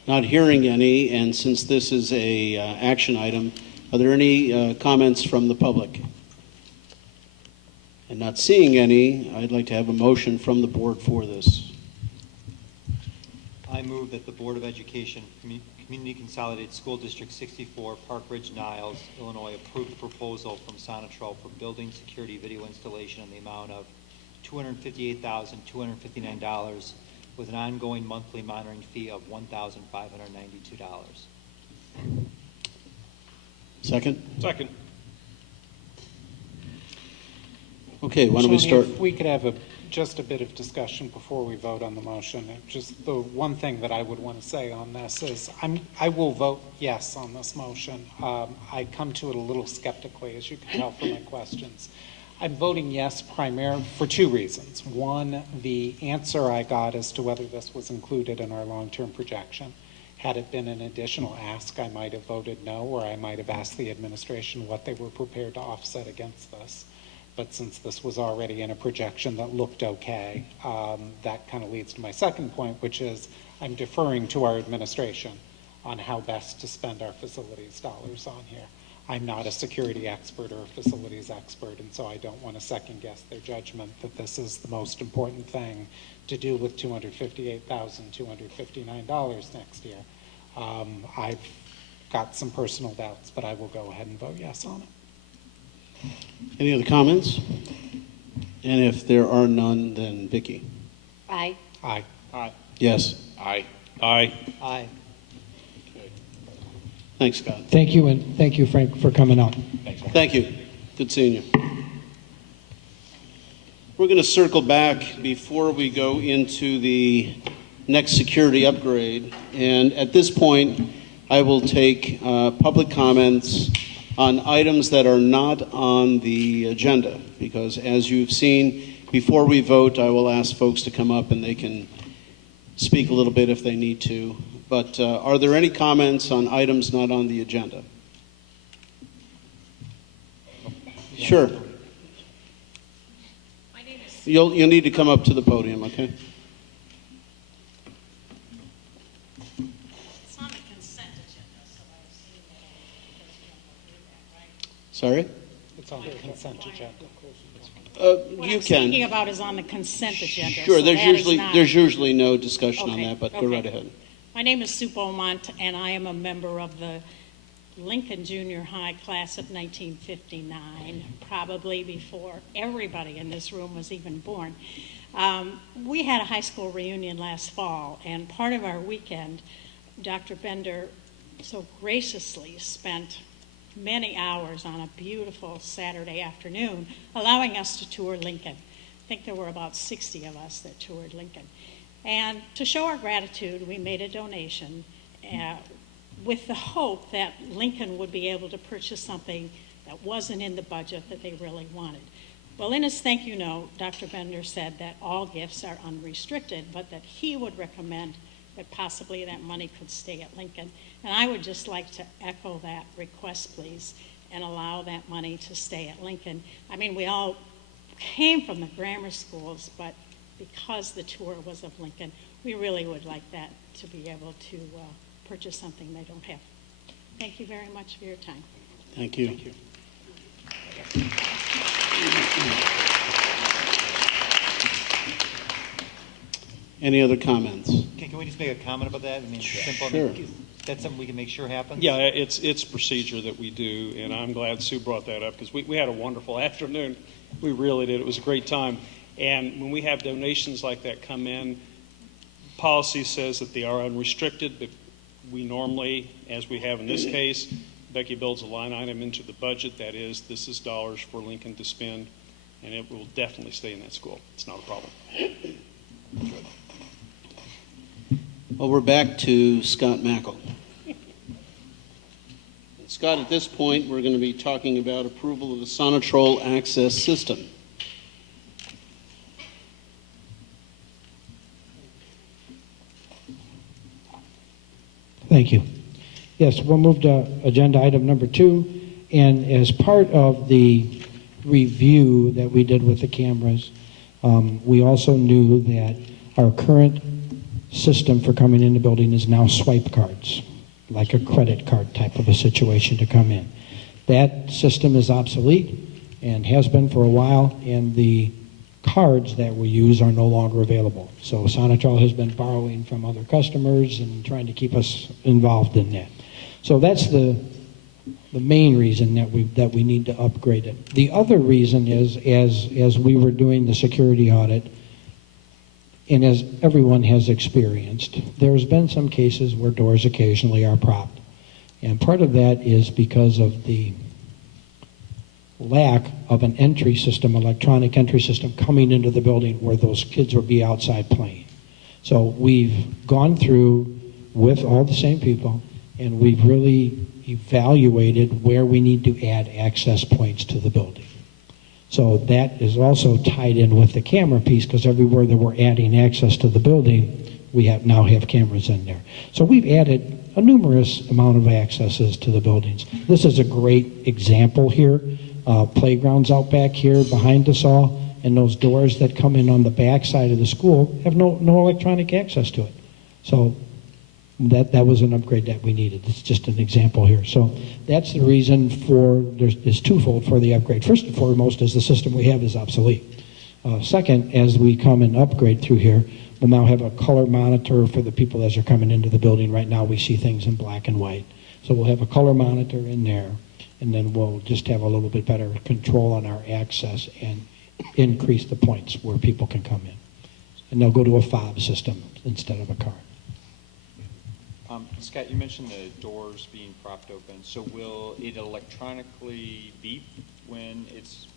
Not hearing any, and since this is a action item, are there any comments from the public? And not seeing any, I'd like to have a motion from the board for this. I move that the Board of Education, Community Consolidated School District 64, Park Ridge-Niles, Illinois, approve the proposal from Sonatrol for building security video installation in the amount of $258,259 with an ongoing monthly monitoring fee of $1,592. Second? Second. Okay, why don't we Tony, start? if we could have just a bit of discussion before we vote on the motion. Just the one thing that I would want to say on this is I will vote yes on this motion. I come to it a little skeptically, as you can tell from my questions. I'm voting yes primarily for two reasons. One, the answer I got as to whether this was included in our long-term projection. Had it been an additional ask, I might have voted no, or I might have asked the administration what they were prepared to offset against this. But since this was already in a projection that looked okay, that kind of leads to my second point, which is I'm deferring to our administration on how best to spend our facilities dollars on here. I'm not a security expert or a facilities expert, and so I don't want to second guess their judgment that this is the most important thing to do with $258,259 next year. I've got some personal doubts, but I will go ahead and vote yes on it. Any other comments? And if there are none, then Vicki. Aye. Aye. Aye. Yes. Aye. Aye. Aye. Thanks, Scott. Thank you, and thank you, Frank, for coming out. Thank you. Good seeing you. We're going to circle back before we go into the next security upgrade. And at this point, I will take public comments on items that are not on the agenda, because as you've seen, before we vote, I will ask folks to come up and they can speak a little bit if they need to. But are there any comments on items not on the agenda? Sure. You'll need to come up to the podium, okay? It's on the consent agenda, so I've seen that. Sorry? It's on the consent agenda. What You I'm speaking can. about is on the consent agenda. Sure, so there's that is usually not- there's usually no discussion on Okay, that, but go okay. right ahead. My name is Sue Beaumont, and I am a member of the Lincoln Junior High class of 1959, probably before everybody in this room was even born. We had a high school reunion last fall, and part of our weekend, Dr. Bender so graciously spent many hours on a beautiful Saturday afternoon allowing us to tour Lincoln. I think there were about 60 of us that toured Lincoln. And to show our gratitude, we made a donation with the hope that Lincoln would be able to purchase something that wasn't in the budget that they really wanted. Well, in his thank you note, Dr. Bender said that all gifts are unrestricted, but that he would recommend that possibly that money could stay at Lincoln. And I would just like to echo that request, please, and allow that money to stay at Lincoln. I mean, we all came from the grammar schools, but because the tour was of Lincoln, we really would like that to be able to purchase something they don't have. Thank you very much for your time. Thank you. Any other comments? Can we just make a comment about that? I mean, simple. Sure. I mean, is that something we can make sure happens? Yeah, it's procedure that we do, and I'm glad Sue brought that up because we had a wonderful afternoon. We really did. It was a great time. And when we have donations like that come in, policy says that they are unrestricted, but we normally, as we have in this case, Becky builds a line item into the budget that is, this is dollars for Lincoln to spend, and it will definitely stay in that school. It's not a problem. Well, we're back to Scott Mackel. Scott, at this point, we're going to be talking about approval of the Sonatrol access system. Thank you. Yes, we'll move to agenda item number 2. And as part of the review that we did with the cameras, we also knew that our current system for coming in the building is now swipe cards, like a credit card type of a situation to come in. That system is obsolete and has been for a while, and the cards that we use are no longer available. So Sonatrol has been borrowing from other customers and trying to keep us involved in that. So that's the main reason that we need to upgrade it. The other reason is, as we were doing the security audit, and as everyone has experienced, there's been some cases where doors occasionally are propped. And part of that is because of the lack of an entry system, electronic entry system, coming into the building where those kids would be outside playing. So we've gone through with all the same people, and we've really evaluated where we need to add access points to the building. So that is also tied in with the camera piece, because everywhere that we're adding access to the building, we now have cameras in there. So we've added a numerous amount of accesses to the buildings. This is a great example here. Playgrounds out back here behind us all, and those doors that come in on the back side of the school have no electronic access to it. So that was an upgrade that we needed. It's just an example here. So that's the reason there's twofold for the upgrade. First and foremost is the system we have is obsolete. Second, as we come and upgrade through here, we'll now have a color monitor for the people as they're coming into the building. Right now we see things in black and white. So we'll have a color monitor in there, and then we'll just have a little bit better control on our access and increase the points where people can come in. And they'll go to a fob system instead of a card. Scott, you mentioned the doors being propped open. So will it electronically beep when it's?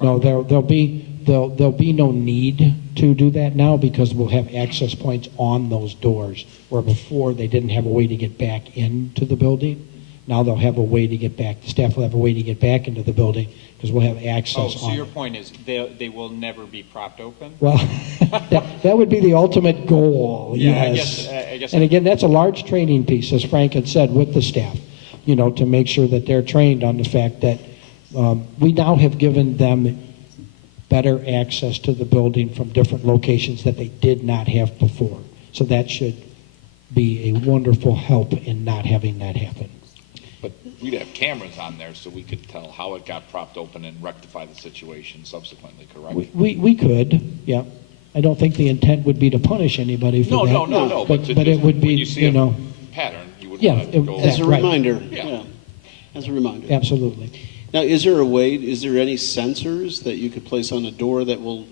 No, there'll be no need to do that now, because we'll have access points on those doors, where before they didn't have a way to get back into the building. Now they'll have a way to get back. The staff will have a way to get back into the building, because we'll have access. Oh, so your point is they will never be propped open? Well, that would be the ultimate goal. Yeah, yes. I guess. And again, that's a large training piece, as Frank had said, with the staff, to make sure that they're trained on the fact that we now have given them better access to the building from different locations that they did not have before. So that should be a wonderful help in not having that happen. But we'd have cameras on there so we could tell how it got propped open and rectify the situation subsequently, correct? We could, yeah. I don't think the intent would be to punish anybody for that. No. But it would be, when you see a pattern, you would want to go. As a right. reminder. Yeah. As a reminder. Absolutely. Now, is there any sensors that you could place on a door that will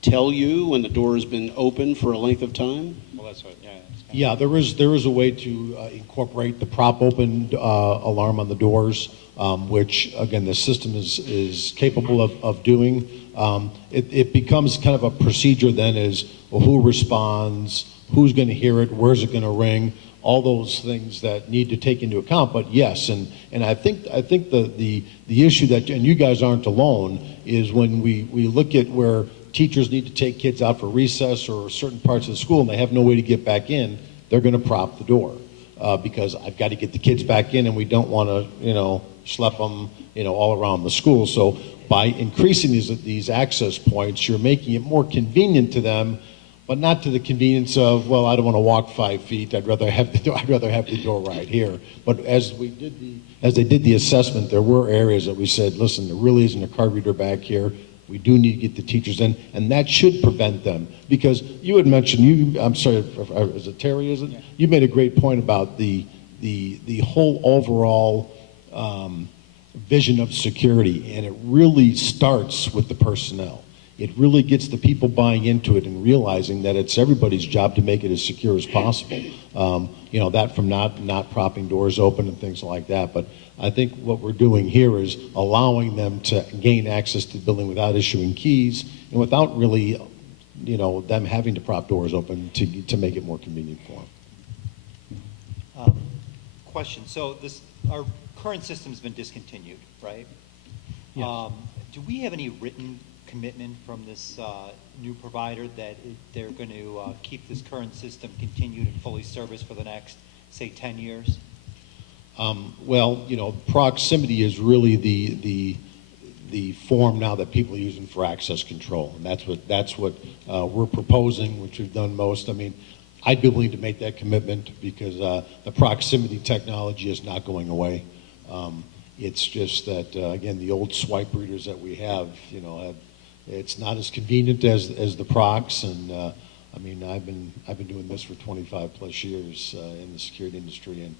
tell you when the door has been open for a length of time? Well, that's what. Yeah. Yeah, there is a way to incorporate the prop open alarm on the doors, which again the system is capable of doing. It becomes kind of a procedure then, is well, who responds, who's going to hear it, where's it going to ring. all those things that need to take into account. But yes, and I think the issue that, and you guys aren't alone, is when we look at where teachers need to take kids out for recess or certain parts of the school and they have no way to get back in, they're going to prop the door because I've got to get the kids back in, and we don't want to, schlep them, all around the school. So by increasing these access points, you're making it more convenient to them, but not to the convenience of, well, I don't want to walk 5 feet. I'd rather have the door right here. But as they did the assessment, there were areas that we said, listen, there really isn't a card reader back here. We do need to get the teachers in, and that should prevent them. Because you had mentioned, I'm sorry, is it Terry, is it? Yeah. You made a great point about the whole overall vision of security, and it really starts with the personnel. It really gets the people buying into it and realizing that it's everybody's job to make it as secure as possible. That from not propping doors open and things like that. But I think what we're doing here is allowing them to gain access to the building without issuing keys and without really, them having to prop doors open to make it more convenient for them. Question. So our current system's been discontinued, right? Yes. Do we have any written commitment from this new provider that they're going to keep this current system continued and fully serviced for the next, say, 10 years? Proximity is really the form now that people are using for access control, and that's what we're proposing, which we've done most. I mean, I'd be willing to make that commitment because the proximity technology is not going away. It's just that again, the old swipe readers that we have, it's not as convenient as the procs, and I've been doing this for 25 plus years in the security industry, and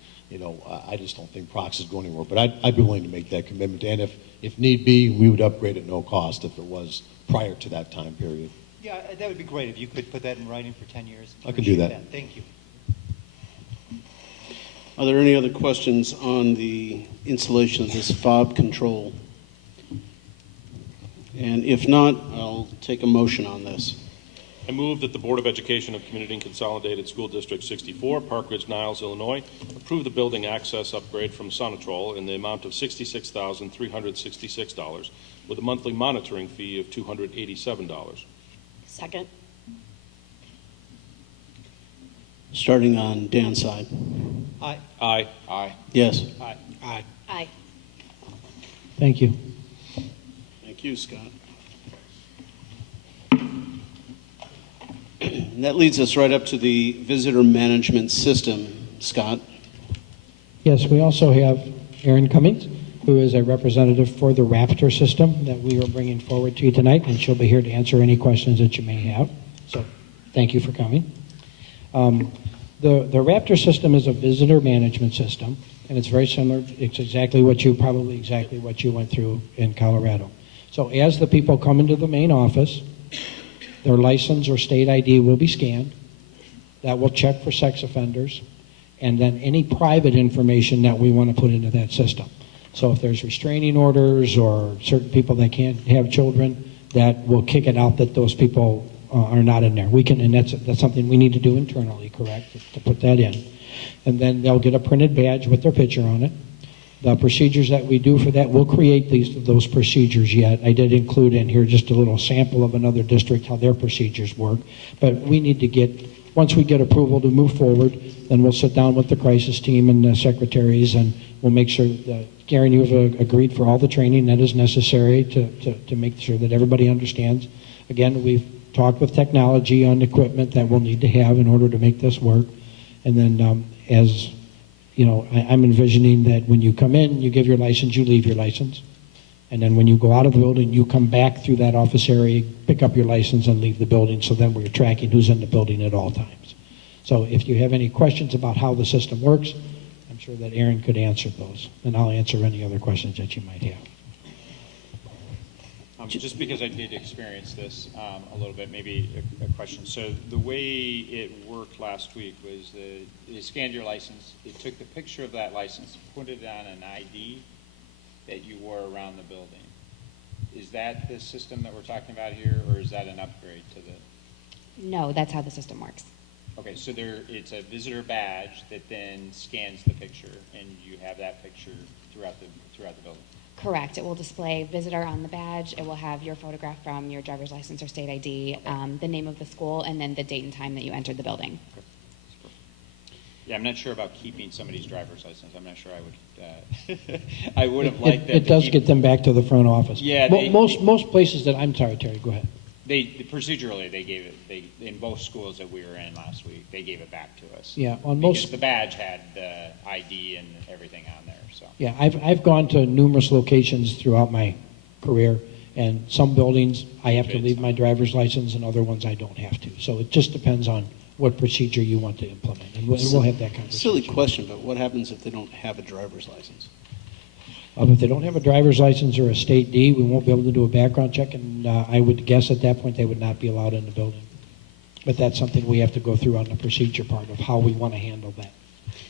I just don't think procs is going anywhere. But I'd be willing to make that commitment, and if need be, we would upgrade at no cost if it was prior to that time period. Yeah, that would be great if you could put that in writing for 10 years. I can do that. Thank you. Are there any other questions on the installation of this fob control? And if not, I'll take a motion on this. I move that the Board of Education of Community and Consolidated School District 64, Park Ridge-Niles, Illinois, approve the building access upgrade from Sonatrol in the amount of $66,366 with a monthly monitoring fee of $287. Second. Starting on Dan's side. Aye. Aye. Aye. Yes. Aye. Aye. Aye. Thank you. Thank you, Scott. And that leads us right up to the visitor management system. Scott? Yes, we also have Erin Cummings, who is a representative for the Raptor system that we are bringing forward to you tonight, and she'll be here to answer any questions that you may have. So thank you for coming. The Raptor system is a visitor management system, and it's very similar. It's probably exactly what you went through in Colorado. So as the people come into the main office, their license or state ID will be scanned. That will check for sex offenders, and then any private information that we want to put into that system. So if there's restraining orders or certain people that can't have children, that will kick it out that those people are not in there. We can, and that's something we need to do internally, correct, to put that in. And then they'll get a printed badge with their picture on it. The procedures that we do for that, we'll create those procedures yet. I did include in here just a little sample of another district, how their procedures work. But we need to once we get approval to move forward, then we'll sit down with the crisis team and the secretaries, and we'll make sure that, Gary, you've agreed for all the training that is necessary to make sure that everybody understands. Again, we've talked with technology on equipment that we'll need to have in order to make this work. And then I'm envisioning that when you come in, you give your license, you leave your license. And then when you go out of the building, you come back through that office area, pick up your license, and leave the building. So then we're tracking who's in the building at all times. So if you have any questions about how the system works, I'm sure that Erin could answer those. And I'll answer any other questions that you might have. Just because I did experience this a little bit, maybe a question. So the way it worked last week was they scanned your license, they took the picture of that license, put it on an ID that you wore around the building. Is that the system that we're talking about here, or is that an upgrade to the? No, that's how the system works. Okay, so it's a visitor badge that then scans the picture, and you have that picture throughout the building. Correct. It will display visitor on the badge. It will have your photograph from your driver's license or state ID, the name of the school, and then the date and time that you entered the building. Yeah, I'm not sure about keeping somebody's driver's license. I'm not sure I would. I would have liked them. It does get them back to the front office. Yeah, Most places that, I'm sorry, Terry, go ahead. Procedurally, they gave it, in both schools that we were in last week, they gave it back to us. Yeah, on Because most, the badge had the ID and everything on there, so. yeah, I've gone to numerous locations throughout my career, and some buildings, I have to leave my driver's license, and other ones I don't have to. So it just depends on what procedure you want to implement, and we'll have that conversation. Silly question, but what happens if they don't have a driver's license? If they don't have a driver's license or a state D, we won't be able to do a background check, and I would guess at that point they would not be allowed in the building. But that's something we have to go through on the procedure part of how we want to handle that.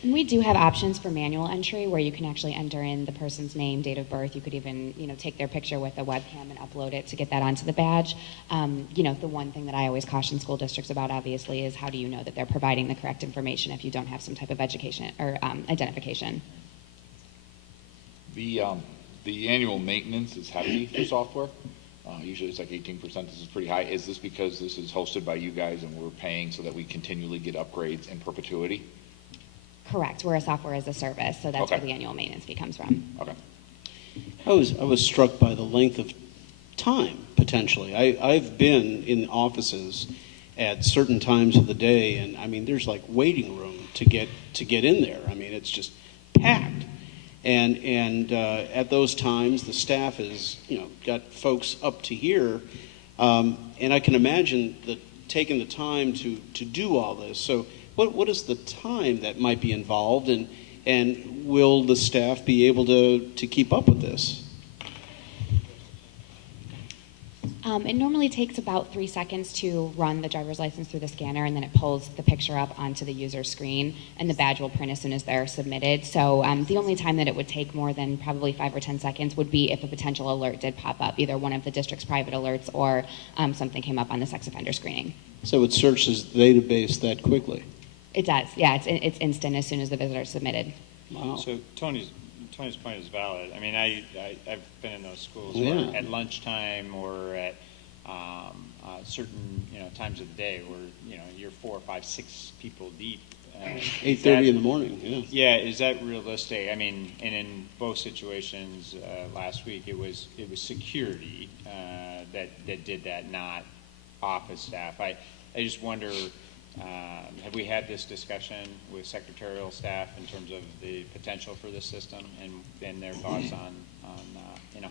And we do have options for manual entry where you can actually enter in the person's name, date of birth. You could even, take their picture with a webcam and upload it to get that onto the badge. The one thing that I always caution school districts about, obviously, is how do you know that they're providing the correct information if you don't have some type of education or identification. The annual maintenance is heavy for software. Usually it's like 18%. This is pretty high. Is this because this is hosted by you guys and we're paying so that we continually get upgrades in perpetuity? Correct. We're a software as a service, so that's Okay. where the annual maintenance fee comes from. Okay. I was struck by the length of time, potentially. I've been in offices at certain times of the day, and I mean, there's like waiting room to get in there. I mean, it's just packed. And at those times, the staff is, got folks up to here, and I can imagine taking the time to do all this. So what is the time that might be involved, and will the staff be able to keep up with this? It normally takes about 3 seconds to run the driver's license through the scanner, and then it pulls the picture up onto the user's screen, and the badge will print as soon as they're submitted. So the only time that it would take more than probably 5 or 10 seconds would be if a potential alert did pop up, either one of the district's private alerts or something came up on the sex offender screening. So it searches the database that quickly? It does, yeah. It's instant as soon as the visitor is submitted. Wow. So Tony's point is valid. I mean, I've been in those schools Yeah. where at lunchtime or at certain times of the day where you're 4, 5, 6 people deep. 8:30 in the morning. Yeah. Yeah, is that realistic? I mean, and in both situations last week, it was security that did that, not office staff. I just wonder. Have we had this discussion with secretarial staff in terms of the potential for this system and their thoughts on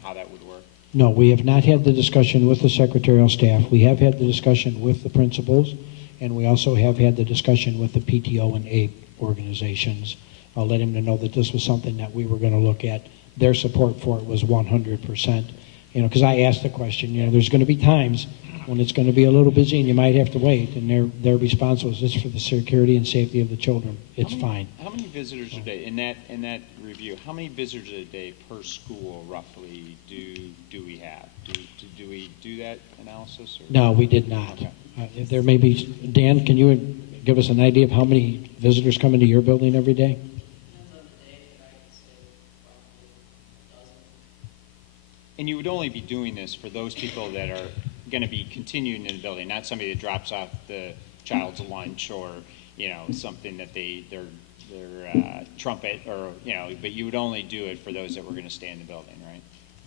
how that would work? No, we have not had the discussion with the secretarial staff. We have had the discussion with the principals, and we also have had the discussion with the PTO and APE organizations. I'll let them know that this was something that we were going to look at. Their support for it was 100%. Because I asked the question, there's going to be times when it's going to be a little busy and you might have to wait, and their response was, this is for the security and safety of the children. It's fine. How many visitors a day in that review? How many visitors a day per school roughly do we have? Do we do that analysis? Or? No, we did not. Okay. There may be, Dan, can you give us an idea of how many visitors come into your building every day? And you would only be doing this for those people that are going to be continuing in the building, not somebody that drops off the child's lunch or something that their trumpet or But you would only do it for those that were going to stay in the building, right?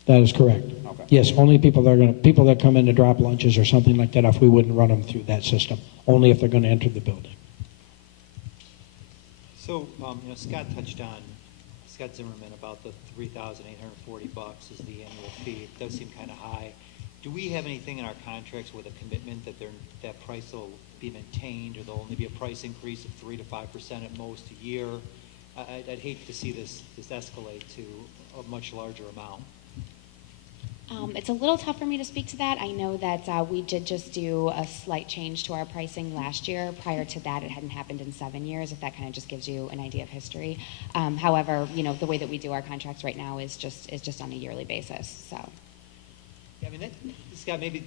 That is correct. Okay. Yes, only people that come in to drop lunches or something like that. If we wouldn't run them through that system, only if they're going to enter the building. So, Scott Zimmerman about the $3,840 is the annual fee. It does seem kind of high. Do we have anything in our contracts with a commitment that that price will be maintained, or there'll only be a price increase of 3 to 5% at most a year? I'd hate to see this escalate to a much larger amount. It's a little tough for me to speak to that. I know that we did just do a slight change to our pricing last year. Prior to that, it hadn't happened in 7 years, if that kind of just gives you an idea of history. However, the way that we do our contracts right now is just on a yearly basis. So, Yeah, I mean, Scott, maybe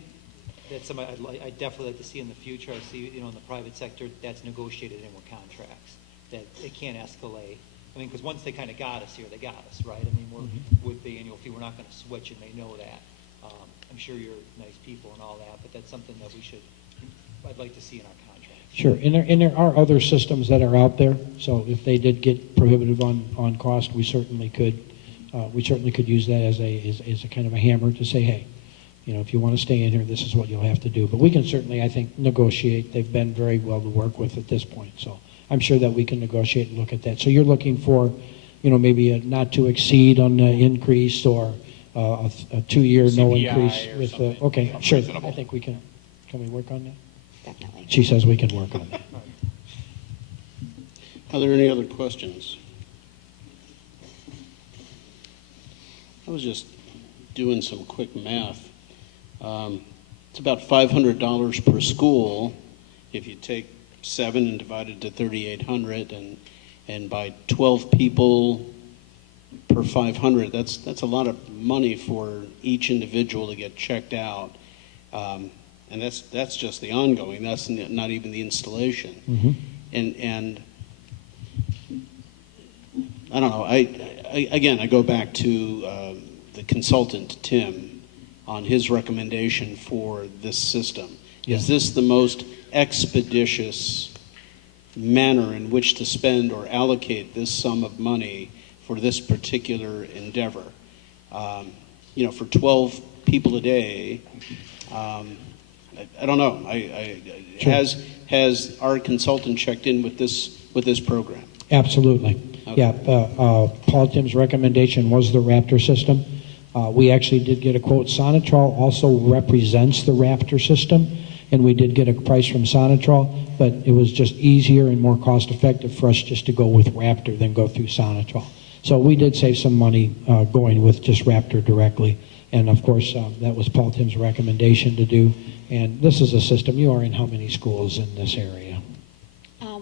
that's something I'd definitely like to see in the future. I see, in the private sector, that's negotiated in with contracts, that it can't escalate. I mean, because once they kind of got us here, they got us, right? I mean, with the annual fee, we're not going to switch, and they know that. I'm sure you're nice people and all that, but that's something that I'd like to see in our contracts. Sure, and there are other systems that are out there, so if they did get prohibitive on cost, we certainly could use that as a kind of a hammer to say, hey, if you want to stay in here, this is what you'll have to do. But we can certainly, I think, negotiate. They've been very well to work with at this point, so I'm sure that we can negotiate and look at that. So you're looking for, maybe a not to exceed on the increase, or a 2-year no CPI increase or with something. okay, sure. Reasonable. I think we can we work on that? Definitely. She says we can work on that. Are there any other questions? I was just doing some quick math. It's about $500 per school if you take 7 and divide it to 3,800, and by 12 people per 500, that's a lot of money for each individual to get checked out. And that's just the ongoing. That's not even the installation. Mm-hmm. And I don't know. I go back to the consultant Tim on his recommendation for this system. Yeah. Is this the most expeditious manner in which to spend or allocate this sum of money for this particular endeavor? For 12 people a day. I don't know. Sure. Has our consultant checked in with this program? Absolutely. Okay. Yeah, Paul Tim's recommendation was the Raptor system. We actually did get a quote. Sonatrol also represents the Raptor system, and we did get a price from Sonatrol, but it was just easier and more cost-effective for us just to go with Raptor than go through Sonatrol. So we did save some money going with just Raptor directly, and of course, that was Paul Tim's recommendation to do. And this is a system. You are in how many schools in this area?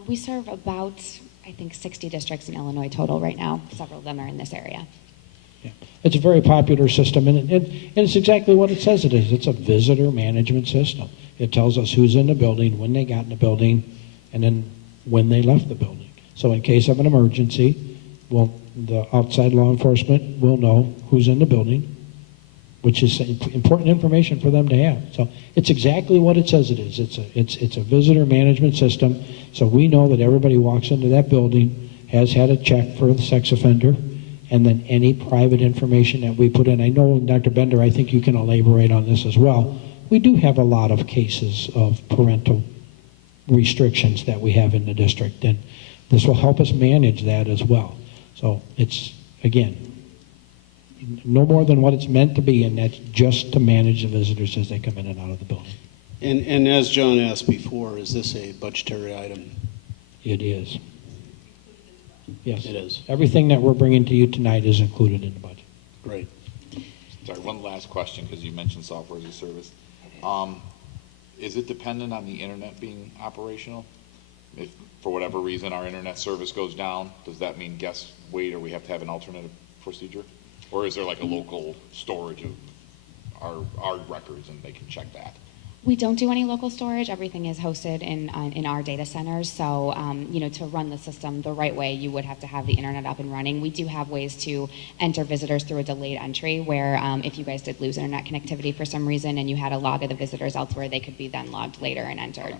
We serve about, I think, 60 districts in Illinois total right now. Several of them are in this area. Yeah. It's a very popular system, and it's exactly what it says it is. It's a visitor management system. It tells us who's in the building, when they got in the building, and then when they left the building. So in case of an emergency, the outside law enforcement will know who's in the building, which is important information for them to have. So it's exactly what it says it is. It's a visitor management system, so we know that everybody walks into that building has had a check for the sex offender, and then any private information that we put in. I know, Dr. Bender, I think you can elaborate on this as well. We do have a lot of cases of parental restrictions that we have in the district, and this will help us manage that as well. So it's, again, no more than what it's meant to be, and that's just to manage the visitors as they come in and out of the building. And as John asked before, is this a budgetary item? It is. Yes. It is. Everything that we're bringing to you tonight is included in the budget. Great. Sorry, one last question, because you mentioned software as a service. Is it dependent on the internet being operational? If, for whatever reason, our internet service goes down, does that mean guests wait, or we have to have an alternative procedure? Or is there like a local storage of our records and they can check that? We don't do any local storage. Everything is hosted in our data centers. So, to run the system the right way, you would have to have the internet up and running. We do have ways to enter visitors through a delayed entry where if you guys did lose internet connectivity for some reason and you had a log of the visitors elsewhere, they could be then logged later and entered.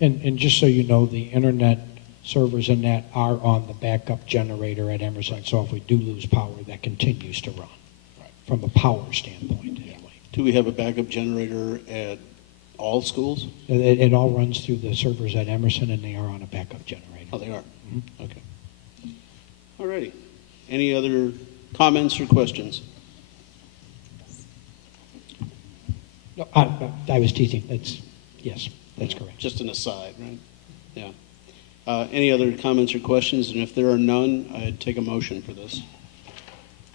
And just so you know, the internet servers in that are on the backup generator at Emerson. So if we do lose power, that continues to run from a power standpoint anyway. Do we have a backup generator at all schools? It all runs through the servers at Emerson, and they are on a backup generator. Oh, they are? Mm-hmm. Okay. All righty. Any other comments or questions? No, I was teasing. Yes, that's correct. Just an aside, right? Yeah. Any other comments or questions? And if there are none, I'd take a motion for this.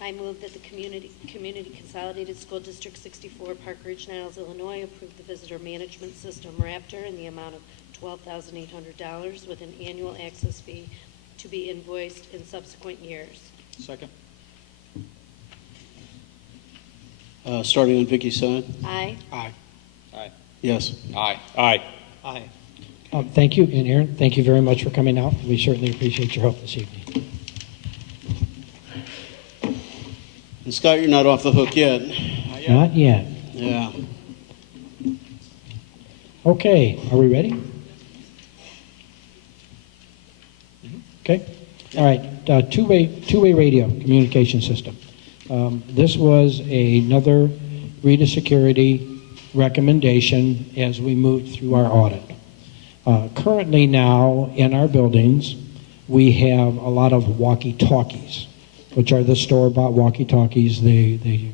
I move that the Community Consolidated School District 64, Park Ridge-Niles, Illinois, approve the visitor management system Raptor in the amount of $12,800 with an annual access fee to be invoiced in subsequent years. Second. Starting on Vicky's side? Aye. Yes. Aye. Aye. Aye. Thank you, and Aaron, thank you very much for coming out. We certainly appreciate your help this evening. And Scott, you're not off the hook yet. Not yet. Yeah. Okay, are we ready? Okay. All right. Two-way radio communication system. This was another Rita Security recommendation as we moved through our audit. Currently now in our buildings, we have a lot of walkie-talkies, which are the store-bought walkie-talkies. They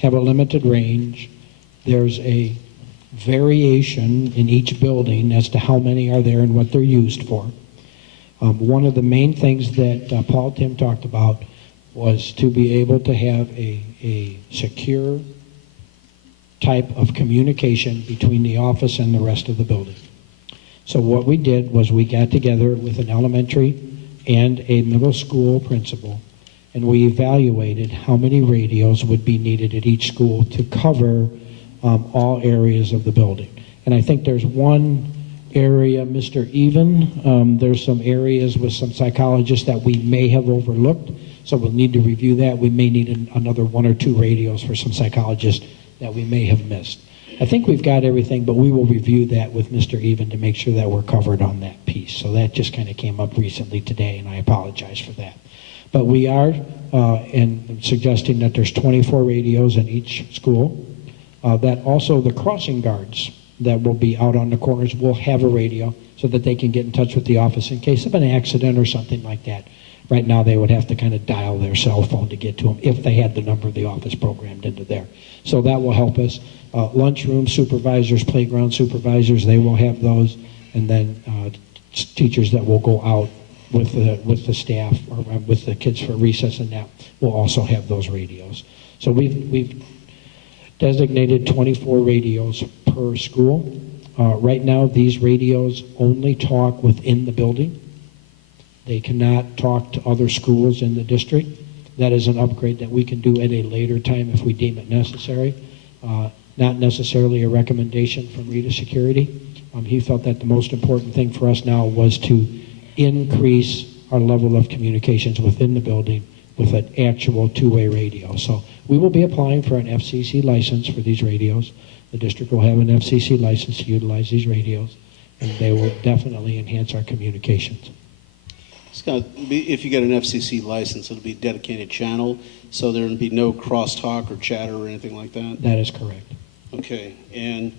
have a limited range. There's a variation in each building as to how many are there and what they're used for. One of the main things that Paul Tim talked about was to be able to have a secure type of communication between the office and the rest of the building. So what we did was we got together with an elementary and a middle school principal, and we evaluated how many radios would be needed at each school to cover all areas of the building. And I think there's one area, Mr. Even, there's some areas with some psychologists that we may have overlooked, so we'll need to review that. We may need another 1 or 2 radios for some psychologists that we may have missed. I think we've got everything, but we will review that with Mr. Even to make sure that we're covered on that piece. So that just kind of came up recently today, and I apologize for that. But we are suggesting that there's 24 radios in each school, that also the crossing guards that will be out on the corners will have a radio so that they can get in touch with the office in case of an accident or something like that. Right now, they would have to kind of dial their cell phone to get to them if they had the number of the office programmed into there. So that will help us. Lunchroom supervisors, playground supervisors, they will have those. And then teachers that will go out with the staff or with the kids for recess and that will also have those radios. So we've designated 24 radios per school. Right now, these radios only talk within the building. They cannot talk to other schools in the district. That is an upgrade that we can do at a later time if we deem it necessary. Not necessarily a recommendation from Rita Security. He felt that the most important thing for us now was to increase our level of communications within the building with an actual two-way radio. So we will be applying for an FCC license for these radios. The district will have an FCC license to utilize these radios, and they will definitely enhance our communications. Scott, if you get an FCC license, it'll be a dedicated channel, so there will be no crosstalk or chatter or anything like that? That is correct. Okay, and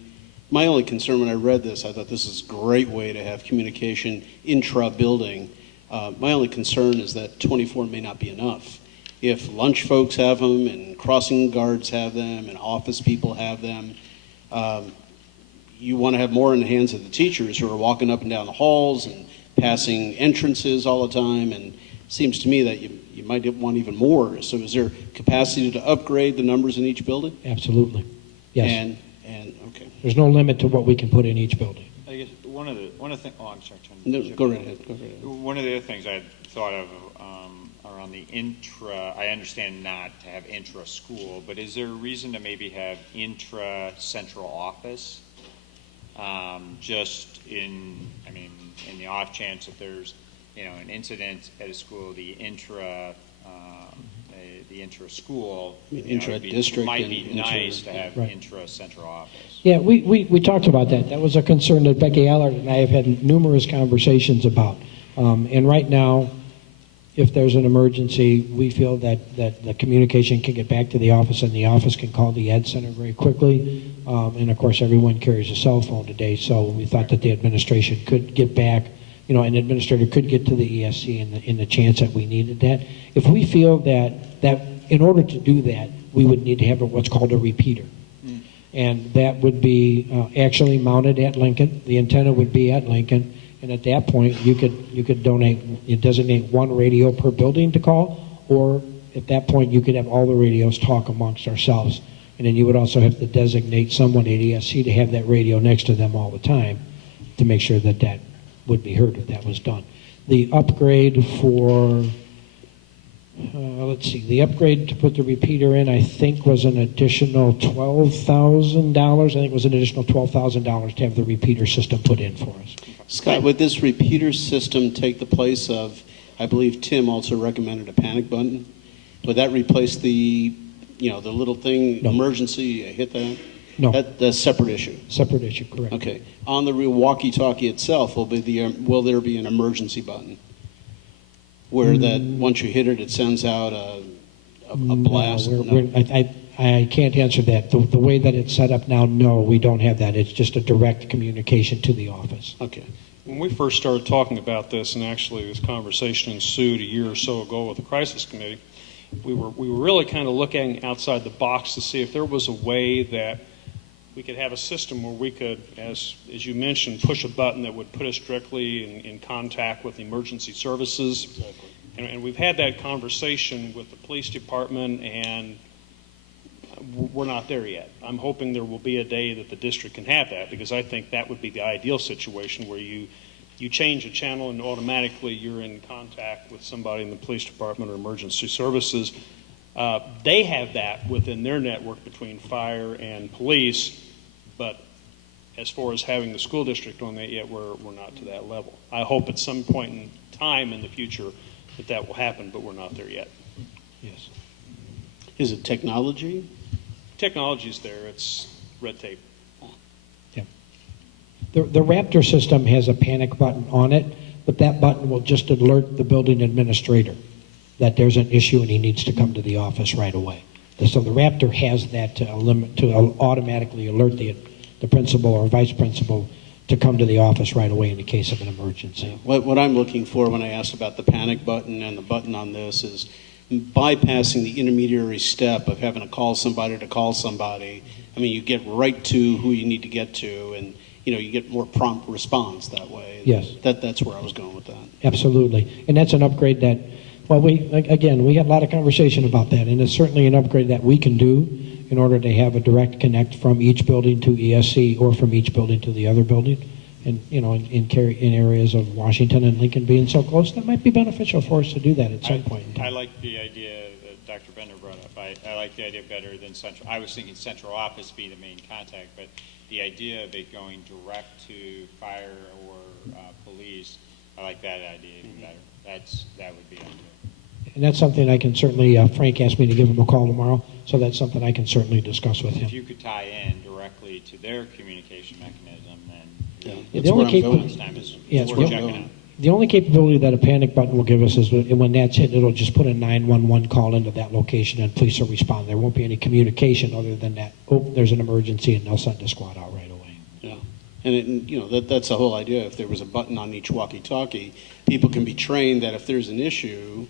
my only concern when I read this, I thought this is a great way to have communication intra-building. My only concern is that 24 may not be enough. If lunch folks have them and crossing guards have them and office people have them, you want to have more in the hands of the teachers who are walking up and down the halls and passing entrances all the time, and it seems to me that you might want even more. So is there capacity to upgrade the numbers in each building? Absolutely. Yes. And okay. There's no limit to what we can put in each building. I guess one of the things. Oh, I'm sorry. No, go right ahead. Go right ahead. One of the other things I thought of around the intra. I understand not to have intra school, but is there a reason to maybe have intra central office? Just in the off chance that there's an incident at a school, the intra school, intra-district might be nice to have right. intra-central office. Yeah, we talked about that. That was a concern that Becky Allard and I have had numerous conversations about. And right now, if there's an emergency, we feel that the communication can get back to the office and the office can call the Ed Center very quickly. And of course, everyone carries a cell phone today, so we thought that the administration could get back, an administrator could get to the ESC in the chance that we needed that. If we feel that in order to do that, we would need to have what's called a repeater. And that would be actually mounted at Lincoln. The antenna would be at Lincoln. And at that point, you could designate one radio per building to call, or at that point, you could have all the radios talk amongst ourselves. And then you would also have to designate someone at ESC to have that radio next to them all the time to make sure that would be heard if that was done. The upgrade for let's see, the upgrade to put the repeater in, I think, was an additional $12,000. I think it was an additional $12,000 to have the repeater system put in for us. Scott, would this repeater system take the place of, I believe Tim also recommended a panic button? Would that replace the little thing, No. emergency, you hit that? No. That's a separate issue. Separate issue, correct. Okay. On the real walkie-talkie itself, will there be an emergency button? Where that, once you hit it, it sends out a blast? No, I can't answer that. The way that it's set up now, no, we don't have that. It's just a direct communication to the office. Okay. When we first started talking about this, and actually this conversation ensued a year or so ago with the crisis committee, we were really kind of looking outside the box to see if there was a way that we could have a system where we could, as you mentioned, push a button that would put us directly in contact with emergency services. Exactly. And we've had that conversation with the police department, and we're not there yet. I'm hoping there will be a day that the district can have that, because I think that would be the ideal situation where you change a channel and automatically you're in contact with somebody in the police department or emergency services. They have that within their network between fire and police, but as far as having the school district on that yet, we're not to that level. I hope at some point in time in the future that will happen, but we're not there yet. Yes. Is it technology? Technology's there. It's red tape. Yeah. The Raptor system has a panic button on it, but that button will just alert the building administrator that there's an issue and he needs to come to the office right away. So the Raptor has that to automatically alert the principal or vice principal to come to the office right away in the case of an emergency. What I'm looking for when I asked about the panic button and the button on this is bypassing the intermediary step of having to call somebody. I mean, you get right to who you need to get to, and you get more prompt response that way. Yes. That's where I was going with that. Absolutely. And that's an upgrade that, well, we had a lot of conversation about that, and it's certainly an upgrade that we can do in order to have a direct connect from each building to ESC or from each building to the other building. And, in areas of Washington and Lincoln being so close, that might be beneficial for us to do that at some point in time. I like the idea that Dr. Bender brought up. I like the idea better than central. I was thinking central office being the main contact, but the idea of it going direct to fire or police, I like that idea even better. That would be ideal. And that's something I can certainly, Frank asked me to give him a call tomorrow, so that's something I can certainly discuss with him. If you could tie in directly to their communication mechanism, then The only the only capability that a panic button will give us is when that's hit, it'll just put a 911 call into that location and police will respond. There won't be any communication other than that, there's an emergency, and they'll send a squad out right away. Yeah. And that's the whole idea. If there was a button on each walkie-talkie, people can be trained that if there's an issue,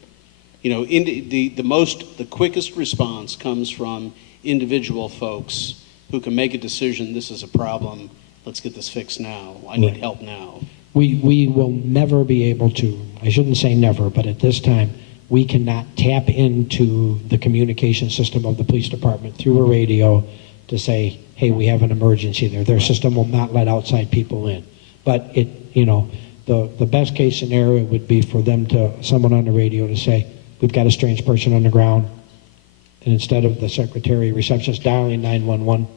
the quickest response comes from individual folks who can make a decision. This is a problem. Let's get this fixed now. I need help now. We will never be able to, I shouldn't say never, but at this time, we cannot tap into the communication system of the police department through a radio to say, hey, we have an emergency there. Their system will not let outside people in. But the best case scenario would be for someone on the radio to say, we've got a strange person on the ground. And instead of the secretary receptionist dialing 911,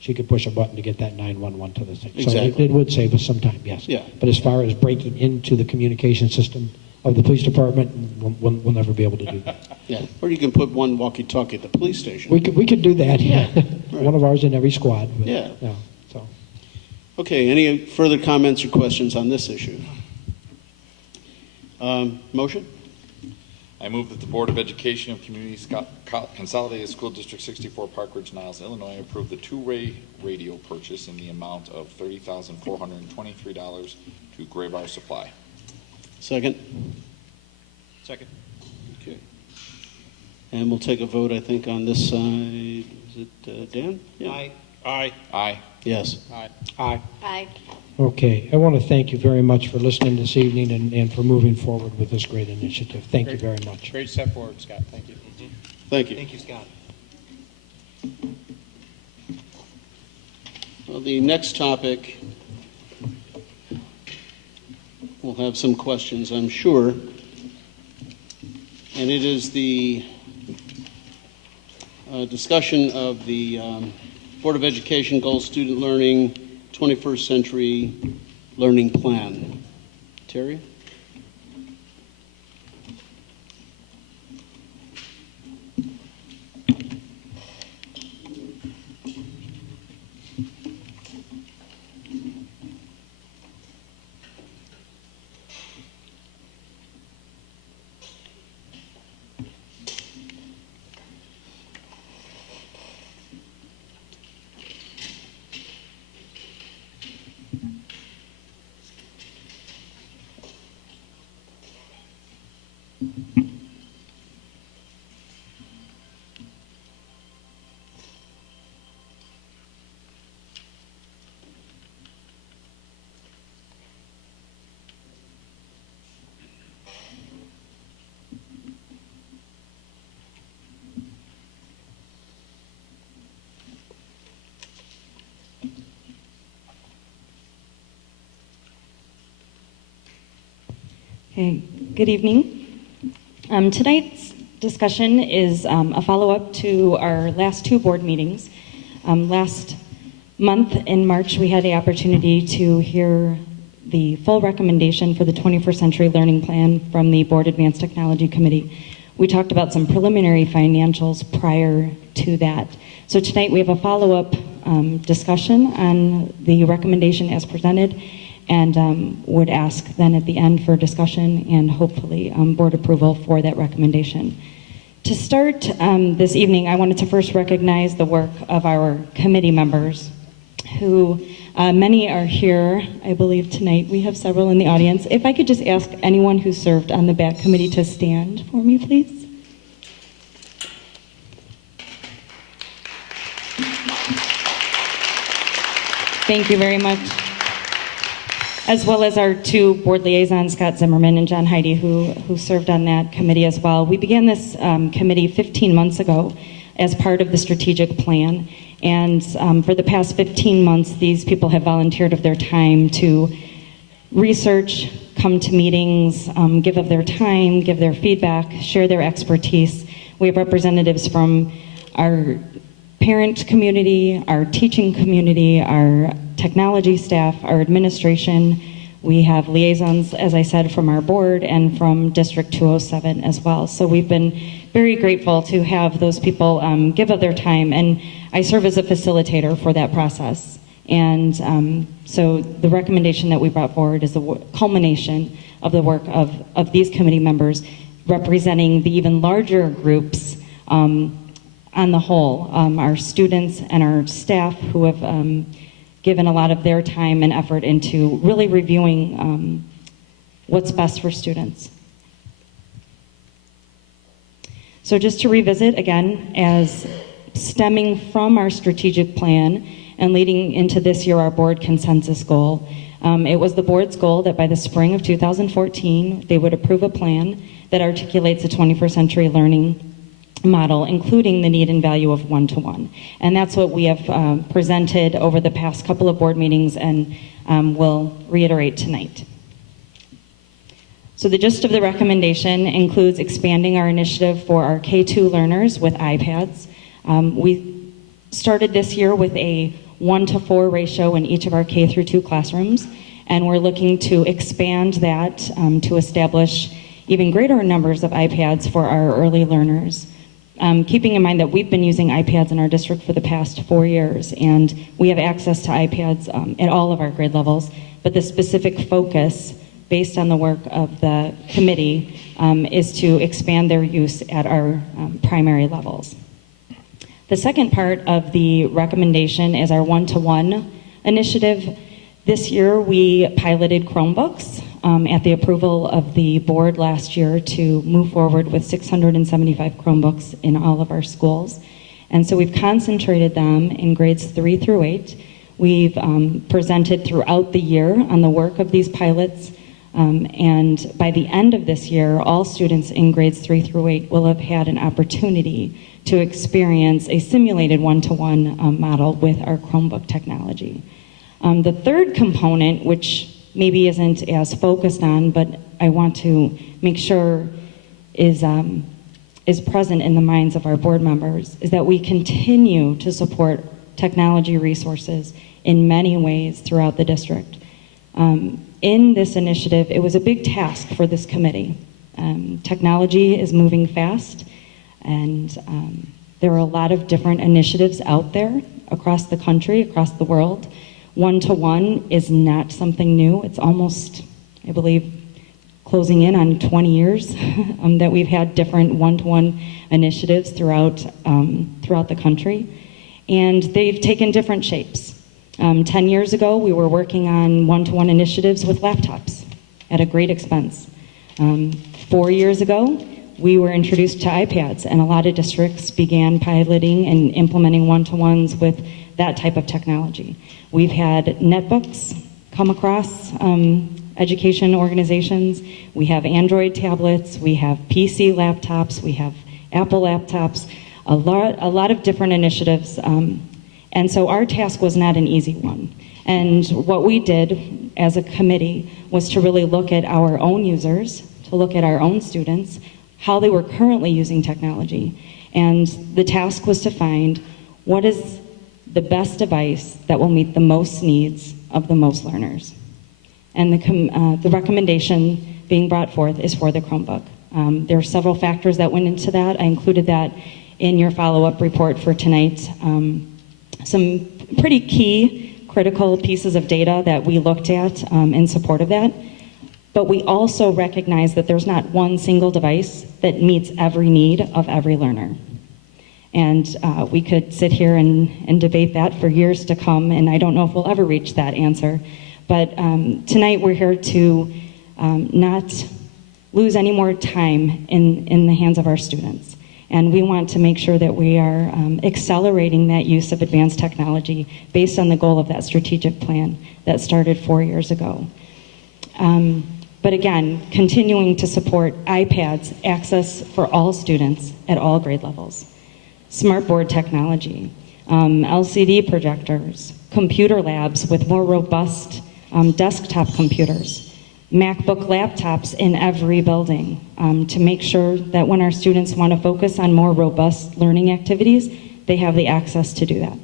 she could push a button to get that 911 to the thing. Exactly. So it would save us some time, yes. Yeah. But as far as breaking into the communication system of the police department, we'll never be able to do that. Yeah. Or you can put one walkie-talkie at the police station. We could do that, yeah. Right. One of ours in every squad. But, Yeah. So. Okay, any further comments or questions on this issue? Motion? I move that the Board of Education of Community Consolidated School District 64, Park Ridge-Niles, Illinois, approve the two-way radio purchase in the amount of $30,423 to Graybar Supply. Second? Second. Okay. And we'll take a vote, I think, on this side. Is it Dan? Yeah. Aye. Aye. Aye. Yes. Aye. Aye. Aye. Okay, I want to thank you very much for listening this evening and for moving forward with this great initiative. Thank you very much. Great step forward, Scott. Thank you. Thank you. Thank you, Scott. Well, the next topic, we'll have some questions, I'm sure. and it is the discussion of the Board of Education Goals Student Learning 21st Century Learning Plan. Terry? Hey, good evening. Tonight's discussion is a follow-up to our last two board meetings. Last month in March, we had the opportunity to hear the full recommendation for the 21st Century Learning Plan from the Board Advanced Technology Committee. We talked about some preliminary financials prior to that. So tonight we have a follow-up discussion on the recommendation as presented, and would ask then at the end for discussion and hopefully board approval for that recommendation. To start this evening, I wanted to first recognize the work of our committee members, who many are here, I believe tonight. We have several in the audience. If I could just ask anyone who served on the BAC committee to stand for me, please. Thank you very much. As well as our two board liaisons, Scott Zimmerman and John Heidi, who served on that committee as well. We began this committee 15 months ago as part of the strategic plan. And for the past 15 months, these people have volunteered of their time to research, come to meetings, give of their time, give their feedback, share their expertise. We have representatives from our parent community, our teaching community, our technology staff, our administration. We have liaisons, as I said, from our board and from District 207 as well. So we've been very grateful to have those people give of their time, and I serve as a facilitator for that process. And so the recommendation that we brought forward is the culmination of the work of these committee members representing the even larger groups on the whole, our students and our staff who have given a lot of their time and effort into really reviewing what's best for students. So just to revisit again, as stemming from our strategic plan and leading into this year our board consensus goal, it was the board's goal that by the spring of 2014, they would approve a plan that articulates a 21st century learning model, including the need and value of one-to-one. And that's what we have presented over the past couple of board meetings and will reiterate tonight. So the gist of the recommendation includes expanding our initiative for our K-2 learners with iPads. We started this year with a 1-to-4 ratio in each of our K through 2 classrooms, and we're looking to expand that to establish even greater numbers of iPads for our early learners. Keeping in mind that we've been using iPads in our district for the past 4 years, and we have access to iPads at all of our grade levels, but the specific focus based on the work of the committee is to expand their use at our primary levels. The second part of the recommendation is our one-to-one initiative. This year we piloted Chromebooks at the approval of the board last year to move forward with 675 Chromebooks in all of our schools. And so we've concentrated them in grades 3 through 8. We've presented throughout the year on the work of these pilots. And by the end of this year, all students in grades 3 through 8 will have had an opportunity to experience a simulated one-to-one model with our Chromebook technology. The third component, which maybe isn't as focused on, but I want to make sure is present in the minds of our board members is that we continue to support technology resources in many ways throughout the district. In this initiative, it was a big task for this committee. Technology is moving fast, and there are a lot of different initiatives out there across the country, across the world. One-to-one is not something new. It's almost, I believe, closing in on 20 years that we've had different one-to-one initiatives throughout the country. And they've taken different shapes. 10 years ago, we were working on one-to-one initiatives with laptops at a great expense. 4 years ago, we were introduced to iPads, and a lot of districts began piloting and implementing one-to-ones with that type of technology. We've had netbooks come across education organizations. We have Android tablets, we have PC laptops, we have Apple laptops, a lot of different initiatives. And so our task was not an easy one. And what we did as a committee was to really look at our own users, to look at our own students, how they were currently using technology. And the task was to find what is the best device that will meet the most needs of the most learners. And the recommendation being brought forth is for the Chromebook. There are several factors that went into that. I included that in your follow-up report for tonight. Some pretty key, critical pieces of data that we looked at in support of that. But we also recognize that there's not one single device that meets every need of every learner. And we could sit here and debate that for years to come, and I don't know if we'll ever reach that answer. But tonight we're here to not lose any more time in the hands of our students. And we want to make sure that we are accelerating that use of advanced technology based on the goal of that strategic plan that started 4 years ago. But again, continuing to support iPads, access for all students at all grade levels. Smartboard technology, LCD projectors, computer labs with more robust desktop computers, MacBook laptops in every building to make sure that when our students want to focus on more robust learning activities, they have the access to do that.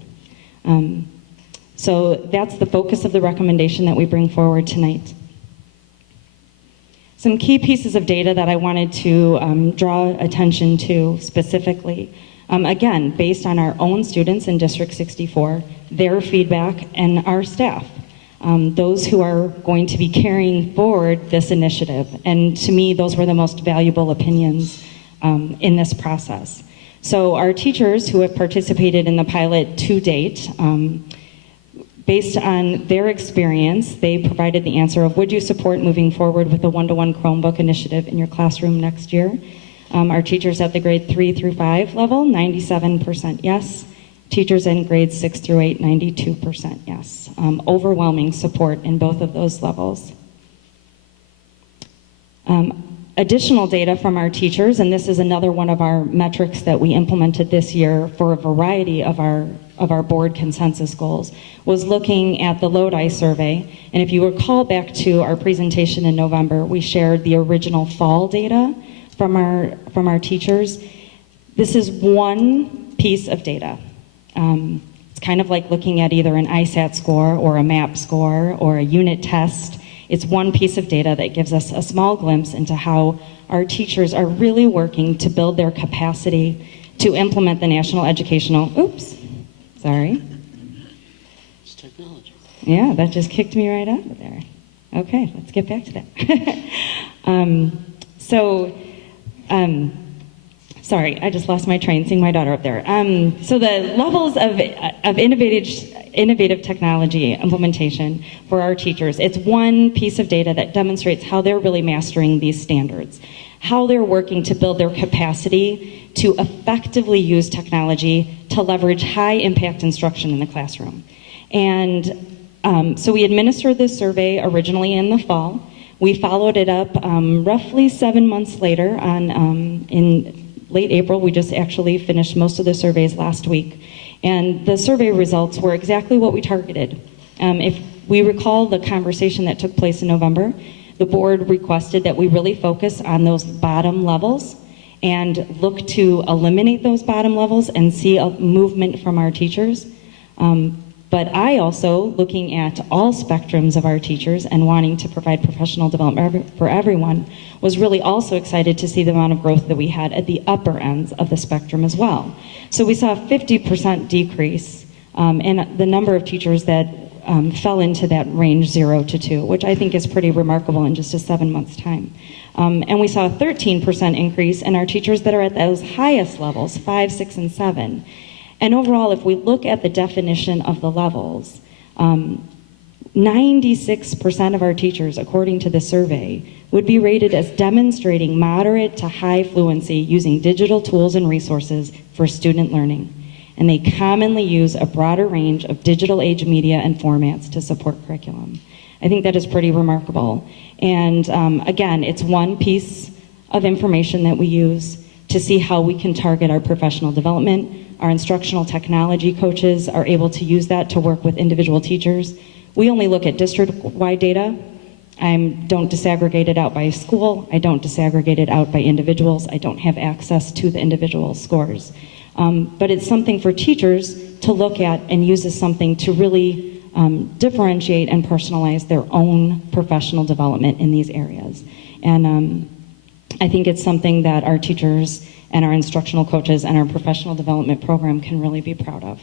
So that's the focus of the recommendation that we bring forward tonight. Some key pieces of data that I wanted to draw attention to specifically. Again, based on our own students in District 64, their feedback, and our staff, those who are going to be carrying forward this initiative. And to me, those were the most valuable opinions in this process. So our teachers who have participated in the pilot to date, based on their experience, they provided the answer of, would you support moving forward with the one-to-one Chromebook initiative in your classroom next year? Our teachers at the grade 3 through 5 level, 97% yes. Teachers in grades 6 through 8, 92% yes. Overwhelming support in both of those levels. Additional data from our teachers, and this is another one of our metrics that we implemented this year for a variety of our board consensus goals, was looking at the Lodi survey. And if you recall back to our presentation in November, we shared the original fall data from our teachers. This is one piece of data. It's kind of like looking at either an ISAT score or a MAP score or a unit test. It's one piece of data that gives us a small glimpse into how our teachers are really working to build their capacity to implement the national educational, It's technology. Yeah, that just kicked me right out of there. Okay, let's get back to that. Sorry, I just lost my train seeing my daughter up there. So the levels of innovative technology implementation for our teachers, it's one piece of data that demonstrates how they're really mastering these standards, how they're working to build their capacity to effectively use technology to leverage high impact instruction in the classroom. And so we administered this survey originally in the fall. We followed it up roughly 7 months later in late April. We just actually finished most of the surveys last week. And the survey results were exactly what we targeted. If we recall the conversation that took place in November, the board requested that we really focus on those bottom levels and look to eliminate those bottom levels and see a movement from our teachers. But I also, looking at all spectrums of our teachers and wanting to provide professional development for everyone, was really also excited to see the amount of growth that we had at the upper ends of the spectrum as well. So we saw a 50% decrease in the number of teachers that fell into that range 0 to 2, which I think is pretty remarkable in just a 7 months' time. And we saw a 13% increase in our teachers that are at those highest levels, 5, 6, and 7. And overall, if we look at the definition of the levels, 96% of our teachers, according to the survey, would be rated as demonstrating moderate to high fluency using digital tools and resources for student learning. And they commonly use a broader range of digital age media and formats to support curriculum. I think that is pretty remarkable. And again, it's one piece of information that we use to see how we can target our professional development. Our instructional technology coaches are able to use that to work with individual teachers. We only look at district-wide data. I don't disaggregate it out by school. I don't disaggregate it out by individuals. I don't have access to the individual scores. But it's something for teachers to look at and use as something to really differentiate and personalize their own professional development in these areas. And I think it's something that our teachers and our instructional coaches and our professional development program can really be proud of.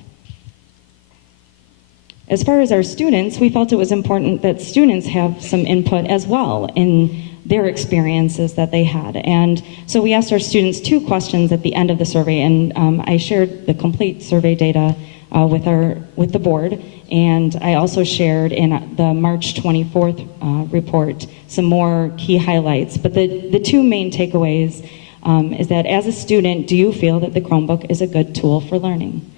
As far as our students, we felt it was important that students have some input as well in their experiences that they had. And so we asked our students 2 questions at the end of the survey, and I shared the complete survey data with the board, and I also shared in the March 24th report some more key highlights. But the 2 main takeaways is that as a student, do you feel that the Chromebook is a good tool for learning?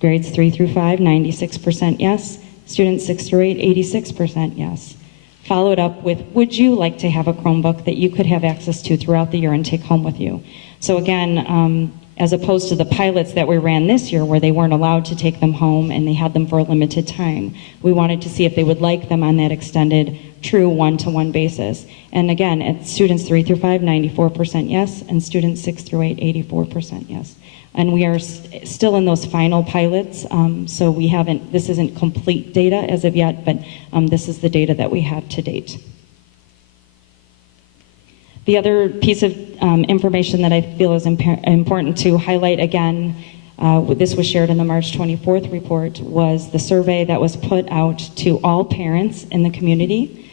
Grades 3 through 5, 96% yes. Students 6 through 8, 86% yes. Followed up with, would you like to have a Chromebook that you could have access to throughout the year and take home with you? So again, as opposed to the pilots that we ran this year where they weren't allowed to take them home and they had them for a limited time, we wanted to see if they would like them on that extended, true one-to-one basis. And again, at students 3 through 5, 94% yes, and students 6 through 8, 84% yes. And we are still in those final pilots, so this isn't complete data as of yet, but this is the data that we have to date. The other piece of information that I feel is important to highlight again, this was shared in the March 24th report, was the survey that was put out to all parents in the community.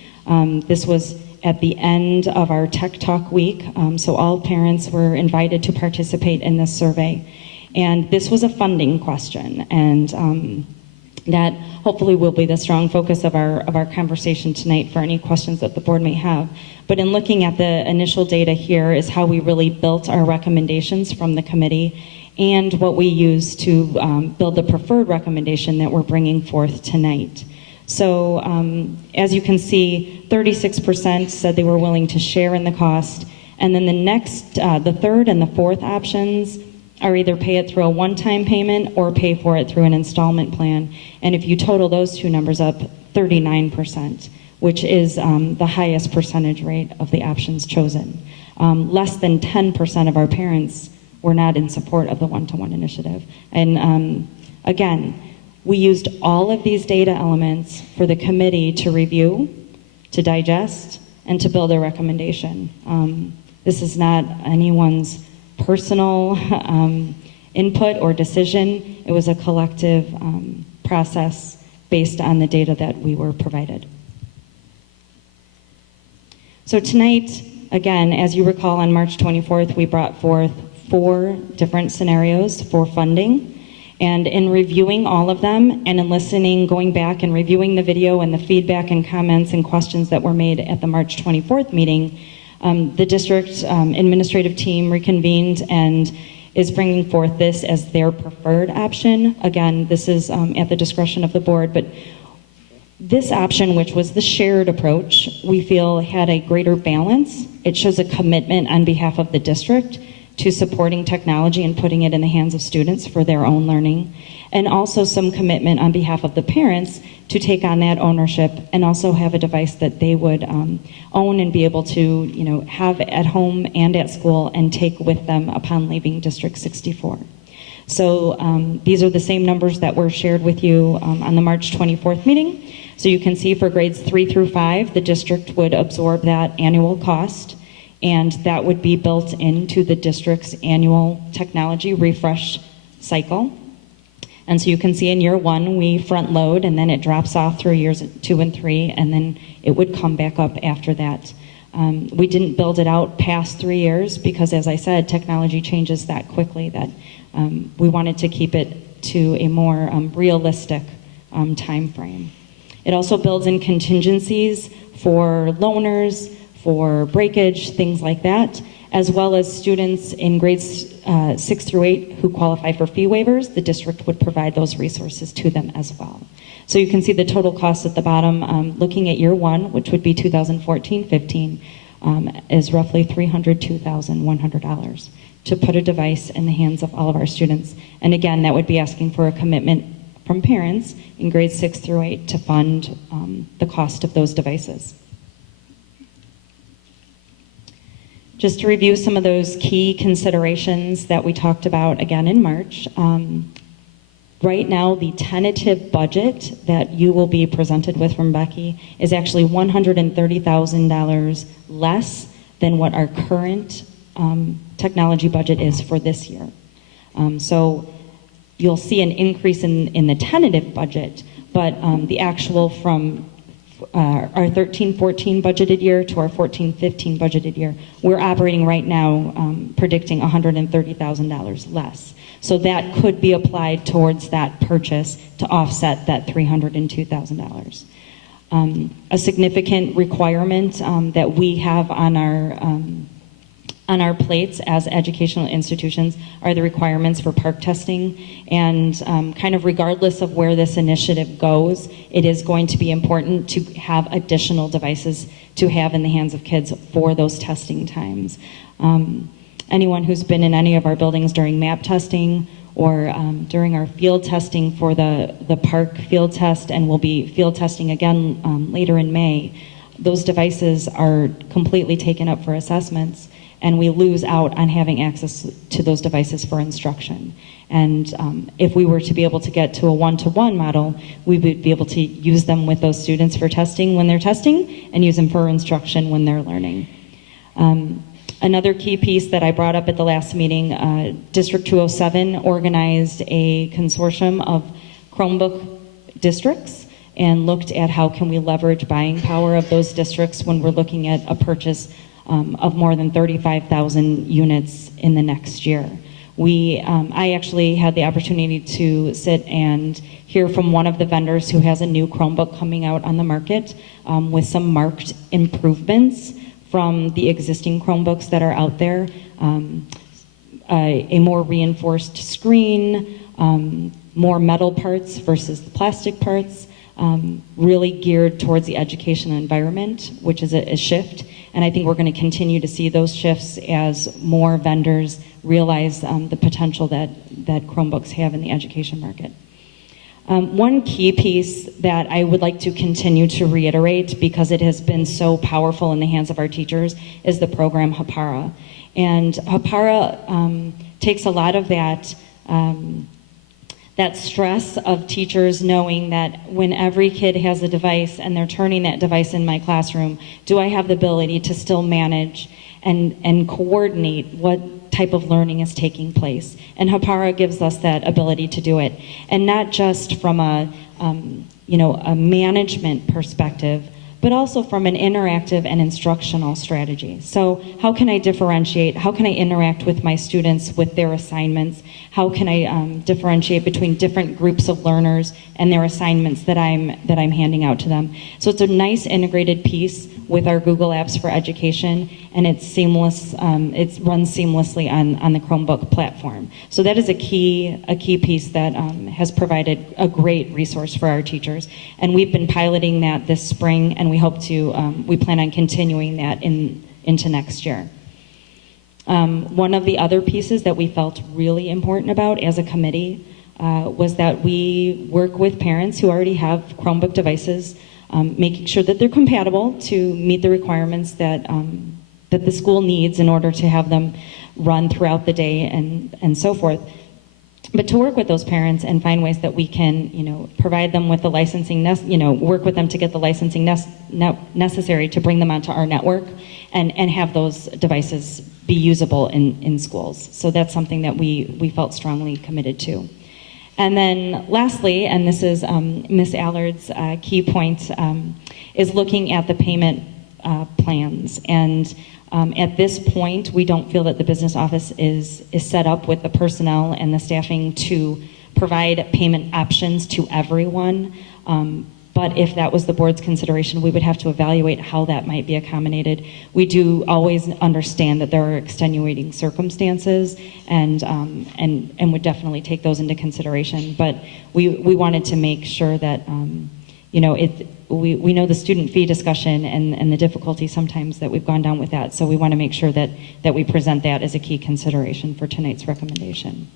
This was at the end of our Tech Talk week, so all parents were invited to participate in this survey. And this was a funding question, and that hopefully will be the strong focus of our conversation tonight for any questions that the board may have. But in looking at the initial data here is how we really built our recommendations from the committee and what we use to build the preferred recommendation that we're bringing forth tonight. So as you can see, 36% said they were willing to share in the cost, and then the third and the fourth options are either pay it through a one-time payment or pay for it through an installment plan. And if you total those 2 numbers up, 39%, which is the highest percentage rate of the options chosen. Less than 10% of our parents were not in support of the one-to-one initiative. And again, we used all of these data elements for the committee to review, to digest, and to build a recommendation. This is not anyone's personal input or decision. It was a collective process based on the data that we were provided. So tonight, again, as you recall, on March 24th, we brought forth 4 different scenarios for funding. And in reviewing all of them and in listening, going back and reviewing the video and the feedback and comments and questions that were made at the March 24th meeting, the district administrative team reconvened and is bringing forth this as their preferred option. Again, this is at the discretion of the board, but this option, which was the shared approach, we feel had a greater balance. It shows a commitment on behalf of the district to supporting technology and putting it in the hands of students for their own learning, and also some commitment on behalf of the parents to take on that ownership and also have a device that they would own and be able to, have at home and at school and take with them upon leaving District 64. So these are the same numbers that were shared with you on the March 24th meeting. So you can see for grades 3 through 5, the district would absorb that annual cost, and that would be built into the district's annual technology refresh cycle. And so you can see in year 1, we front load, and then it drops off through years 2 and 3, and then it would come back up after that. We didn't build it out past 3 years because, as I said, technology changes that quickly that we wanted to keep it to a more realistic time frame. It also builds in contingencies for loaners, for breakage, things like that, as well as students in grades 6 through 8 who qualify for fee waivers. The district would provide those resources to them as well. So you can see the total cost at the bottom, looking at year 1, which would be 2014-15, is roughly $302,100 to put a device in the hands of all of our students. And again, that would be asking for a commitment from parents in grades 6 through 8 to fund the cost of those devices. Just to review some of those key considerations that we talked about again in March, right now the tentative budget that you will be presented with from Becky is actually $130,000 less than what our current technology budget is for this year. So you'll see an increase in the tentative budget, but the actual from our 13-14 budgeted year to our 14-15 budgeted year, we're operating right now predicting $130,000 less. So that could be applied towards that purchase to offset that $302,000. A significant requirement that we have on our plates as educational institutions are the requirements for park testing, and kind of regardless of where this initiative goes, it is going to be important to have additional devices to have in the hands of kids for those testing times. Anyone who's been in any of our buildings during MAP testing or during our field testing for the park field test, and we'll be field testing again later in May, those devices are completely taken up for assessments, and we lose out on having access to those devices for instruction. And if we were to be able to get to a one-to-one model, we would be able to use them with those students for testing when they're testing and use them for instruction when they're learning. Another key piece that I brought up at the last meeting, District 207 organized a consortium of Chromebook districts and looked at how can we leverage buying power of those districts when we're looking at a purchase of more than 35,000 units in the next year. I actually had the opportunity to sit and hear from one of the vendors who has a new Chromebook coming out on the market with some marked improvements from the existing Chromebooks that are out there. A more reinforced screen, more metal parts versus the plastic parts, really geared towards the educational environment, which is a shift. And I think we're going to continue to see those shifts as more vendors realize the potential that Chromebooks have in the education market. One key piece that I would like to continue to reiterate, because it has been so powerful in the hands of our teachers, is the program Hapara. And Hapara takes a lot of that stress of teachers knowing that when every kid has a device and they're turning that device in my classroom, do I have the ability to still manage and coordinate what type of learning is taking place? And Hapara gives us that ability to do it. And not just from a management perspective, but also from an interactive and instructional strategy. So how can I differentiate? How can I interact with my students with their assignments? How can I differentiate between different groups of learners and their assignments that I'm handing out to them? So it's a nice integrated piece with our Google Apps for Education, and it's seamless. It runs seamlessly on the Chromebook platform. So that is a key piece that has provided a great resource for our teachers. And we've been piloting that this spring, and we hope to. We plan on continuing that into next year. One of the other pieces that we felt really important about as a committee was that we work with parents who already have Chromebook devices, making sure that they're compatible to meet the requirements that, that the school needs in order to have them run throughout the day and so forth. But to work with those parents and find ways that we can, provide them with the licensing, work with them to get the licensing necessary to bring them onto our network and have those devices be usable in schools. So that's something that we felt strongly committed to. And then lastly, and this is Ms. Allard's key point, is looking at the payment plans. And at this point, we don't feel that the business office is set up with the personnel and the staffing to provide payment options to everyone. But if that was the board's consideration, we would have to evaluate how that might be accommodated. We do always understand that there are extenuating circumstances and would definitely take those into consideration. But we wanted to make sure that, we know the student fee discussion and the difficulty sometimes that we've gone down with that. So we want to make sure that we present that as a key consideration for tonight's recommendation.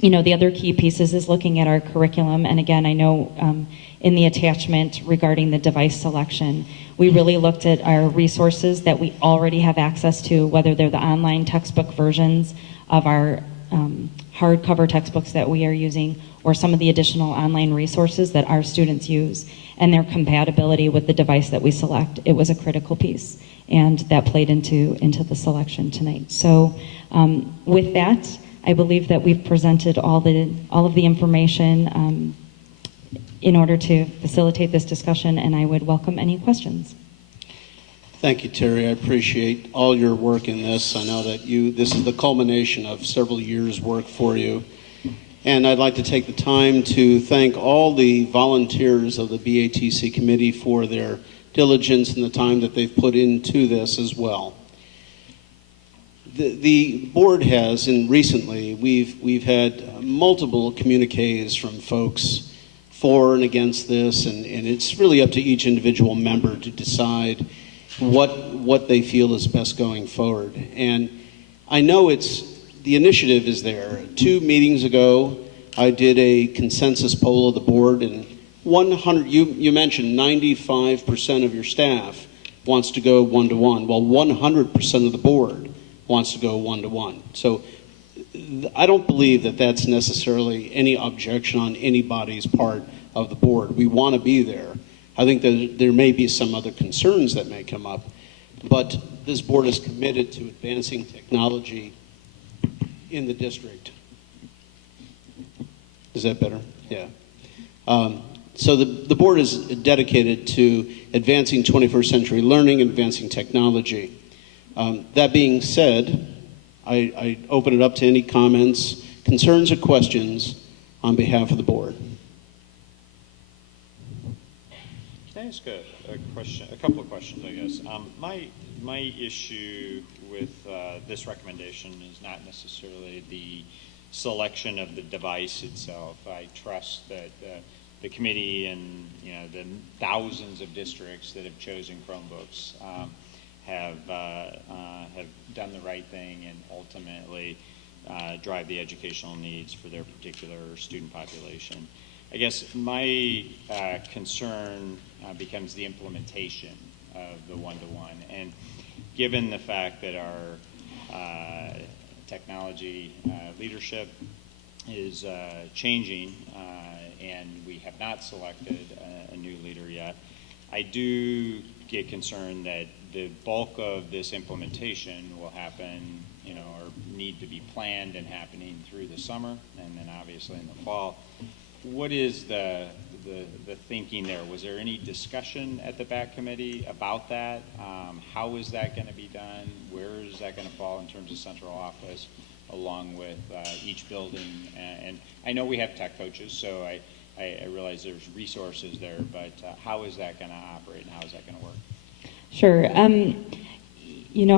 The other key pieces is looking at our curriculum. And again, I know in the attachment regarding the device selection, we really looked at our resources that we already have access to, whether they're the online textbook versions of our hardcover textbooks that we are using, or some of the additional online resources that our students use, and their compatibility with the device that we select. It was a critical piece, and that played into the selection tonight. So with that, I believe that we've presented all of the information in order to facilitate this discussion, and I would welcome any questions. Thank you, Terry. I appreciate all your work in this. I know that this is the culmination of several years' work for you. And I'd like to take the time to thank all the volunteers of the BATC committee for their diligence and the time that they've put into this as well. The board has, and recently, we've had multiple communiques from folks for and against this, and it's really up to each individual member to decide what they feel is best going forward. And I know the initiative is there. 2 meetings ago, I did a consensus poll of the board, and you mentioned 95% of your staff wants to go one-to-one. Well, 100% of the board wants to go one-to-one. So I don't believe that that's necessarily any objection on anybody's part of the board. We want to be there. I think that there may be some other concerns that may come up, but this board is committed to advancing technology in the district. Is that better? Yeah. So the board is dedicated to advancing 21st century learning and advancing technology. That being said, I open it up to any comments, concerns, or questions on behalf of the board. Can I ask a couple of questions, I guess? My issue with this recommendation is not necessarily the selection of the device itself. I trust that the committee and the thousands of districts that have chosen Chromebooks have done the right thing and ultimately drive the educational needs for their particular student population. I guess my concern becomes the implementation of the one-to-one. And given the fact that our technology leadership is changing and we have not selected a new leader yet, I do get concerned that the bulk of this implementation will happen, or need to be planned and happening through the summer and then obviously in the fall. What is the thinking there? Was there any discussion at the BAC committee about that? How is that going to be done? Where is that going to fall in terms of central office, along with each building? And I know we have tech coaches, so I realize there's resources there, but how is that going to operate and how is that going to work? Sure.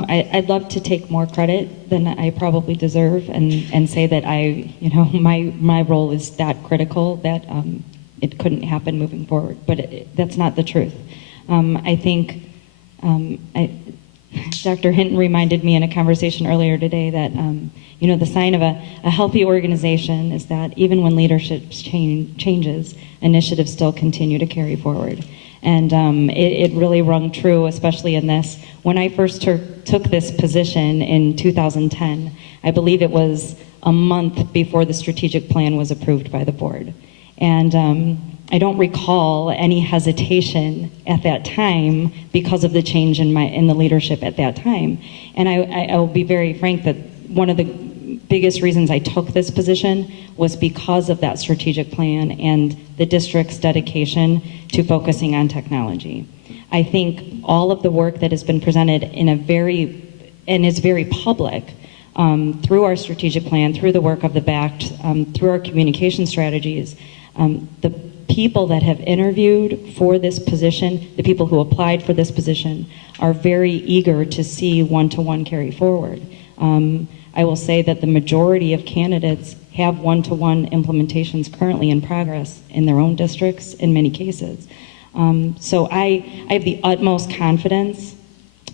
I'd love to take more credit than I probably deserve and say that my role is that critical that it couldn't happen moving forward. But that's not the truth. I think Dr. Hinton reminded me in a conversation earlier today that, the sign of a healthy organization is that even when leadership changes, initiatives still continue to carry forward. And it really rung true, especially in this. When I first took this position in 2010, I believe it was a month before the strategic plan was approved by the board. And I don't recall any hesitation at that time because of the change in the leadership at that time. And I will be very frank that one of the biggest reasons I took this position was because of that strategic plan and the district's dedication to focusing on technology. I think all of the work that has been presented is very public through our strategic plan, through the work of the BACT, through our communication strategies, the people that have interviewed for this position, the people who applied for this position, are very eager to see one-to-one carry forward. I will say that the majority of candidates have one-to-one implementations currently in progress in their own districts in many cases. So I have the utmost confidence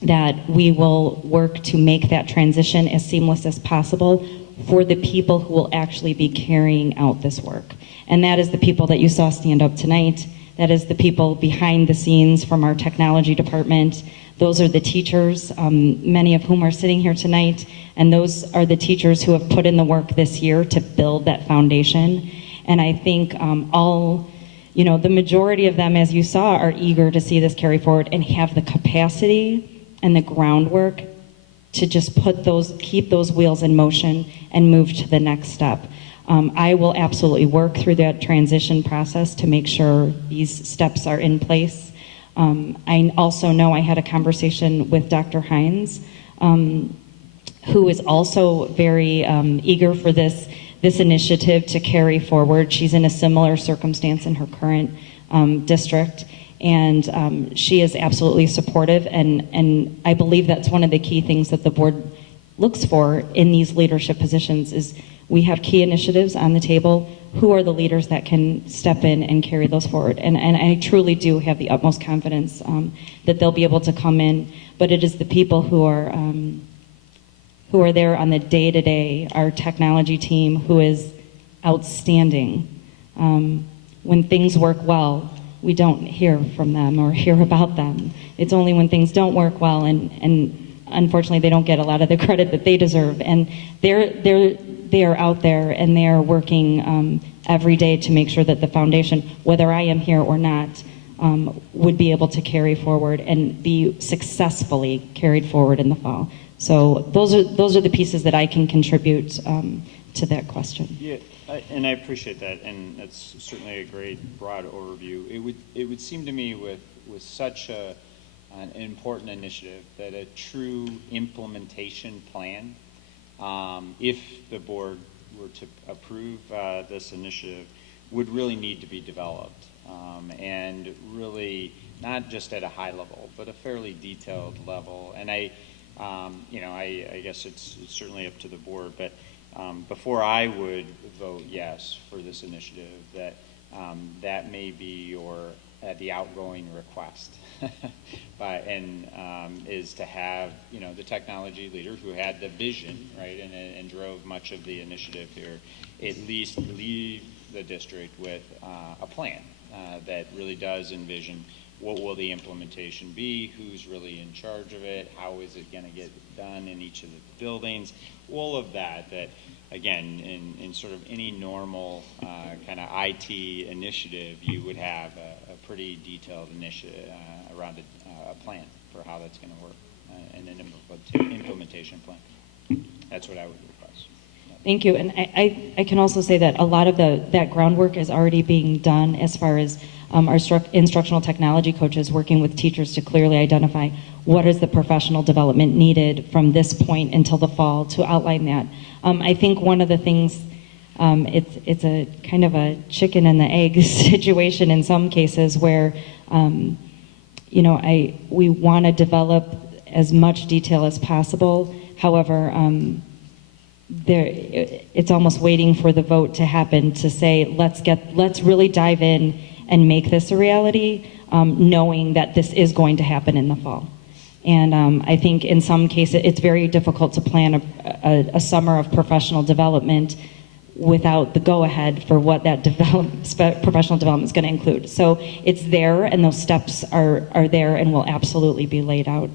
that we will work to make that transition as seamless as possible for the people who will actually be carrying out this work. And that is the people that you saw stand up tonight. That is the people behind the scenes from our technology department. Those are the teachers, many of whom are sitting here tonight, and those are the teachers who have put in the work this year to build that foundation. And I think the majority of them, as you saw, are eager to see this carry forward and have the capacity and the groundwork to just keep those wheels in motion and move to the next step. I will absolutely work through that transition process to make sure these steps are in place. I also know I had a conversation with Dr. Hines, who is also very eager for this initiative to carry forward. She's in a similar circumstance in her current district, and she is absolutely supportive, and I believe that's one of the key things that the board looks for in these leadership positions is we have key initiatives on the table. Who are the leaders that can step in and carry those forward? And I truly do have the utmost confidence that they'll be able to come in, but it is the people who are there on the day-to-day, our technology team, who is outstanding. When things work well, we don't hear from them or hear about them. It's only when things don't work well, and unfortunately they don't get a lot of the credit that they deserve. And they are out there and they are working every day to make sure that the foundation, whether I am here or not, would be able to carry forward and be successfully carried forward in the fall. So those are the pieces that I can contribute to that question. Yeah, and I appreciate that, and that's certainly a great broad overview. It would seem to me with such an important initiative that a true implementation plan, if the board were to approve this initiative, would really need to be developed, and really not just at a high level, but a fairly detailed level. And I guess it's certainly up to the board, but before I would vote yes for this initiative, that may be the outgoing request, is to have the technology leader who had the vision, right, and drove much of the initiative here, at least leave the district with a plan that really does envision what will the implementation be, who's really in charge of it, how is it going to get done in each of the buildings, all of that again, in sort of any normal kind of IT initiative, you would have a pretty detailed initiative around a plan for how that's going to work, and an implementation plan. That's what I would request. Thank you. And I can also say that a lot of that groundwork is already being done as far as our instructional technology coaches working with teachers to clearly identify what is the professional development needed from this point until the fall to outline that. I think one of the things, it's a kind of a chicken and the egg situation in some cases where, we want to develop as much detail as possible. However, it's almost waiting for the vote to happen to say, let's really dive in and make this a reality, knowing that this is going to happen in the fall. And I think in some cases, it's very difficult to plan a summer of professional development without the go-ahead for what that professional development is going to include. So it's there, and those steps are there and will absolutely be laid out.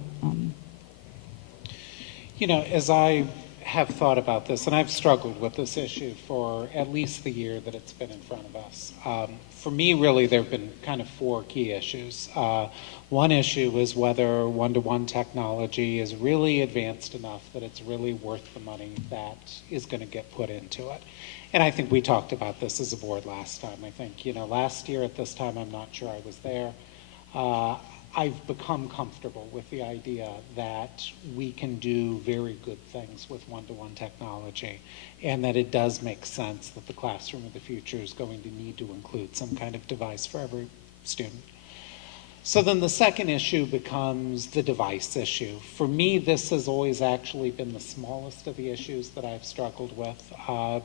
You know, as I have thought about this, and I've struggled with this issue for at least the year that it's been in front of us. For me, really, there have been kind of four key issues. One issue is whether one-to-one technology is really advanced enough that it's really worth the money that is going to get put into it. And I think we talked about this as a board last time. I think, you know, last year at this time, I'm not sure I was there. I've become comfortable with the idea that we can do very good things with one-to-one technology, and that it does make sense that the classroom of the future is going to need to include some kind of device for every student. So then the second issue becomes the device issue. For me, this has always actually been the smallest of the issues that I've struggled with,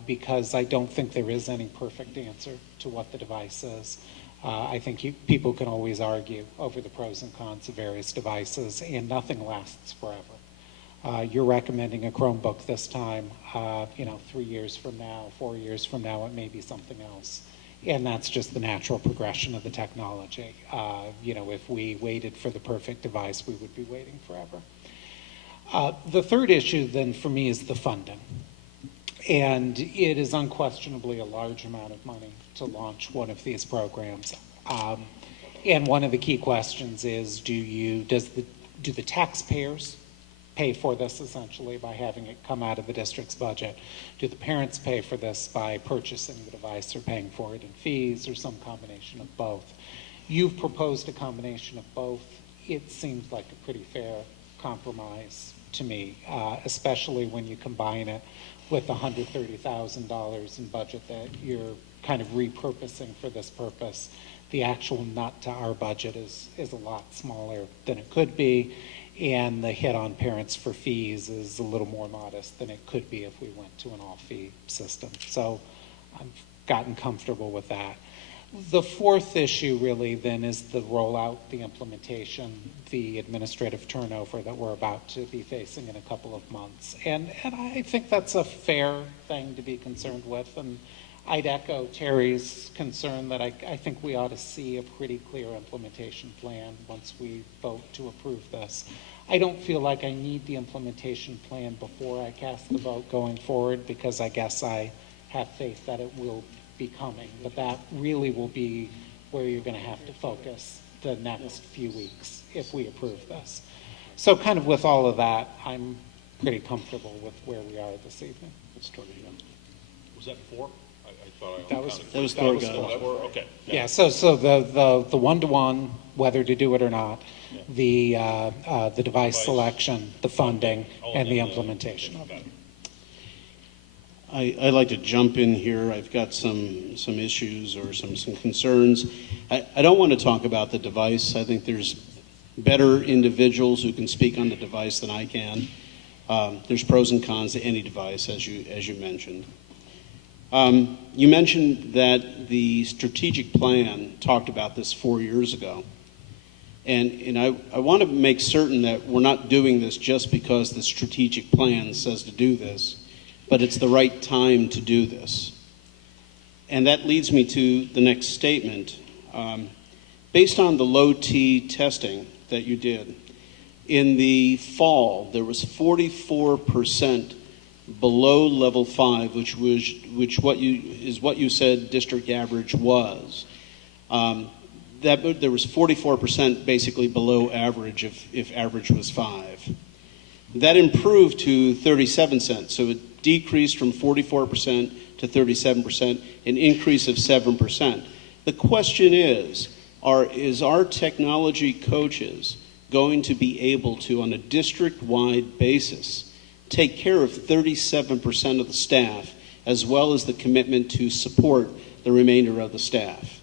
because I don't think there is any perfect answer to what the device is. I think people can always argue over the pros and cons of various devices, and nothing lasts forever. You're recommending a Chromebook this time. 3 years from now, 4 years from now, it may be something else. And that's just the natural progression of the technology. If we waited for the perfect device, we would be waiting forever. The third issue then for me is the funding. And it is unquestionably a large amount of money to launch one of these programs. And one of the key questions is, do the taxpayers pay for this essentially by having it come out of the district's budget? Do the parents pay for this by purchasing the device or paying for it in fees, or some combination of both? You've proposed a combination of both. It seems like a pretty fair compromise to me, especially when you combine it with the $130,000 in budget that you're kind of repurposing for this purpose. The actual nut to our budget is a lot smaller than it could be, and the hit on parents for fees is a little more modest than it could be if we went to an all-fee system. So I've gotten comfortable with that. The fourth issue really then is the rollout, the implementation, the administrative turnover that we're about to be facing in a couple of months. And I think that's a fair thing to be concerned with. And I'd echo Terry's concern that I think we ought to see a pretty clear implementation plan once we vote to approve this. I don't feel like I need the implementation plan before I cast the vote going forward, because I guess I have faith that it will be coming, but that really will be where you're going to have to focus the next few weeks if we approve this. So kind of with all of that, I'm pretty comfortable with where we are this evening. Was that 4? I thought I That was counted. four. 4? Okay. Yeah, so the one-to-one, whether to do it or not, the device selection, the funding, and the implementation of it. I'd like to jump in here. I've got some issues or some concerns. I don't want to talk about the device. I think there's better individuals who can speak on the device than I can. There's pros and cons to any device, as you mentioned. You mentioned that the strategic plan talked about this 4 years ago. And I want to make certain that we're not doing this just because the strategic plan says to do this, but it's the right time to do this. And that leads me to the next statement. Based on the low T testing that you did, in the fall, there was 44% below level 5, which what you said district average was. There was 44% basically below average if average was 5. That improved to 37 cents, so it decreased from 44% to 37%, an increase of 7%. The question is our technology coaches going to be able to, on a district-wide basis, take care of 37% of the staff, as well as the commitment to support the remainder of the staff?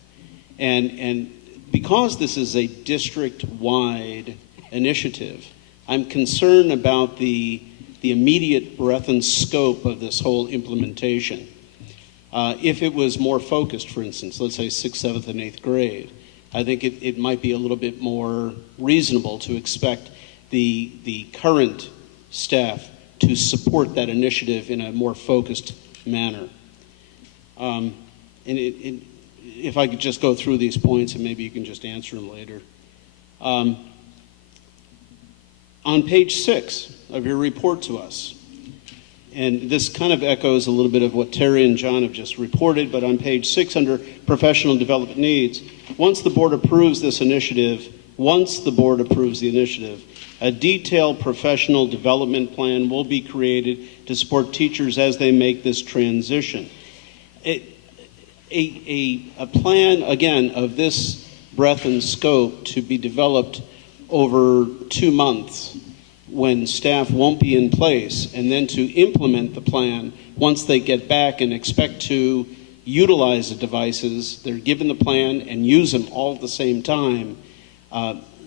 And because this is a district-wide initiative, I'm concerned about the immediate breadth and scope of this whole implementation. If it was more focused, for instance, let's say 6th, 7th, and 8th grade, I think it might be a little bit more reasonable to expect the current staff to support that initiative in a more focused manner. If I could just go through these points, and maybe you can just answer them later. On page 6 of your report to us, and this kind of echoes a little bit of what Terry and John have just reported, but on page 6 under professional development needs, once the board approves the initiative, a detailed professional development plan will be created to support teachers as they make this transition. A plan, again, of this breadth and scope to be developed over 2 months when staff won't be in place, and then to implement the plan once they get back and expect to utilize the devices, they're given the plan and use them all at the same time,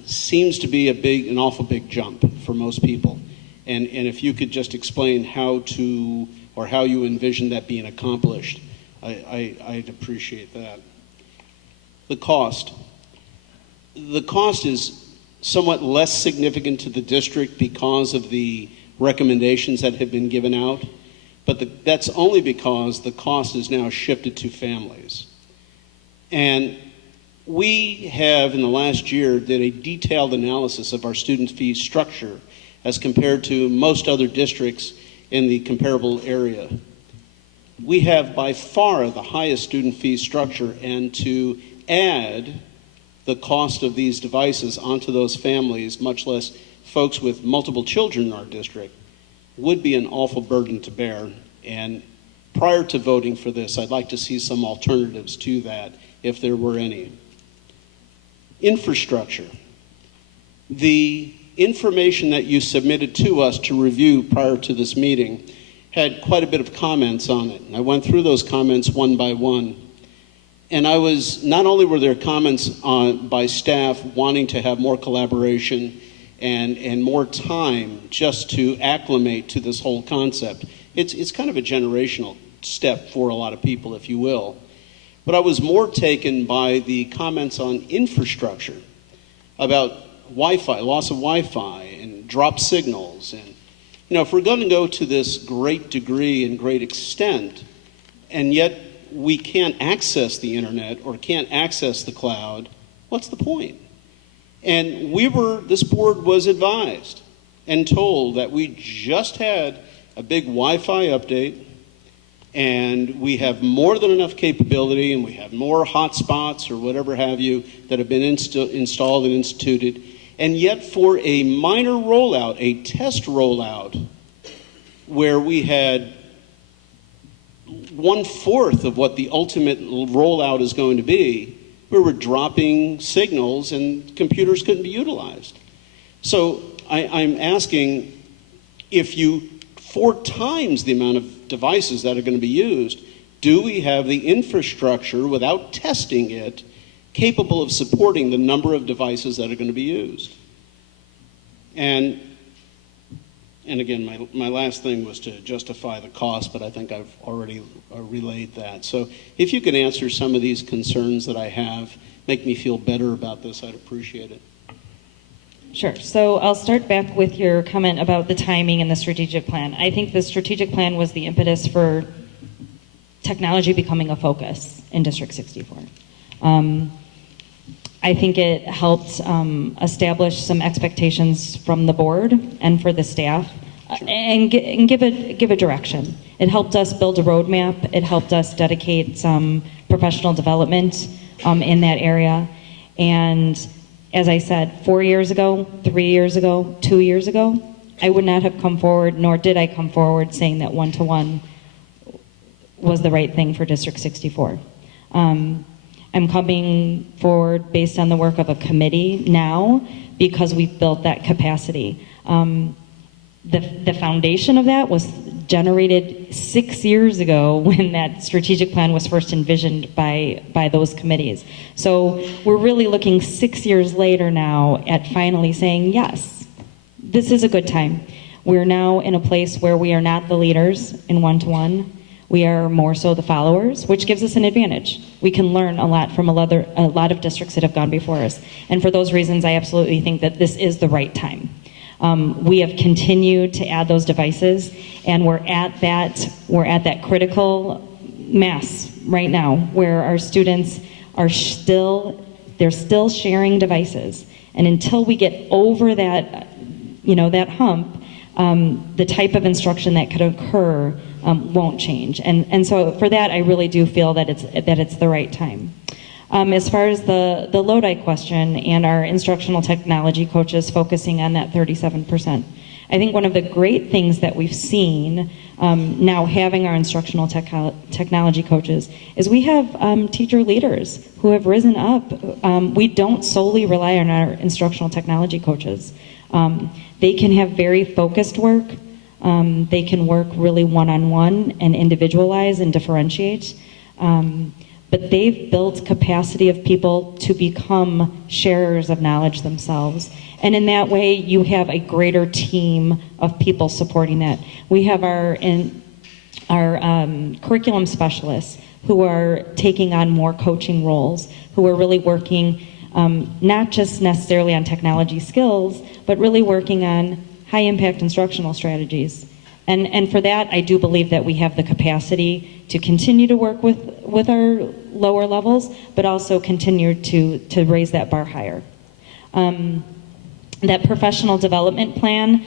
seems to be an awful big jump for most people. And if you could just explain how you envision that being accomplished, I'd appreciate that. The cost. The cost is somewhat less significant to the district because of the recommendations that have been given out, but that's only because the cost is now shifted to families. And we have, in the last year, did a detailed analysis of our student fee structure as compared to most other districts in the comparable area. We have by far the highest student fee structure, and to add the cost of these devices onto those families, much less folks with multiple children in our district, would be an awful burden to bear. And prior to voting for this, I'd like to see some alternatives to that, if there were any. Infrastructure. The information that you submitted to us to review prior to this meeting had quite a bit of comments on it. And I went through those comments one by one. And not only were there comments by staff wanting to have more collaboration and more time just to acclimate to this whole concept. It's kind of a generational step for a lot of people, if you will. But I was more taken by the comments on infrastructure, about Wi-Fi, loss of Wi-Fi, and drop signals. And, if we're going to go to this great degree and great extent, and yet we can't access the internet or can't access the cloud, what's the point? And this board was advised and told that we just had a big Wi-Fi update, and we have more than enough capability, and we have more hotspots or whatever have you that have been installed and instituted. And yet for a minor rollout, a test rollout, where we had 1/4 of what the ultimate rollout is going to be, we were dropping signals and computers couldn't be utilized. So I'm asking, if you 4 times the amount of devices that are going to be used, do we have the infrastructure, without testing it, capable of supporting the number of devices that are going to be used? And again, my last thing was to justify the cost, but I think I've already relayed that. So if you can answer some of these concerns that I have, make me feel better about this, I'd appreciate it. Sure. So I'll start back with your comment about the timing and the strategic plan. I think the strategic plan was the impetus for technology becoming a focus in District 64. I think it helped establish some expectations from the board and for the staff, and give a direction. It helped us build a roadmap. It helped us dedicate some professional development in that area. And as I said, 4 years ago, 3 years ago, 2 years ago, I would not have come forward, nor did I come forward saying that one-to-one was the right thing for District 64. I'm coming forward based on the work of a committee now because we've built that capacity. The foundation of that was generated 6 years ago when that strategic plan was first envisioned by those committees. So we're really looking 6 years later now at finally saying, yes, this is a good time. We're now in a place where we are not the leaders in one-to-one. We are more so the followers, which gives us an advantage. We can learn a lot from a lot of districts that have gone before us. And for those reasons, I absolutely think that this is the right time. We have continued to add those devices, and we're at that critical mass right now where our students are they're still sharing devices. And until we get over that, that hump, the type of instruction that could occur won't change. And so for that, I really do feel that it's the right time. As far as the Lodi question and our instructional technology coaches focusing on that 37%, I think one of the great things that we've seen now having our instructional technology coaches is we have teacher leaders who have risen up. We don't solely rely on our instructional technology coaches. They can have very focused work. They can work really one-on-one and individualize and differentiate. But they've built capacity of people to become sharers of knowledge themselves. And in that way, you have a greater team of people supporting that. We have our curriculum specialists who are taking on more coaching roles, who are really working not just necessarily on technology skills, but really working on high-impact instructional strategies. And for that, I do believe that we have the capacity to continue to work with our lower levels, but also continue to raise that bar higher. That professional development plan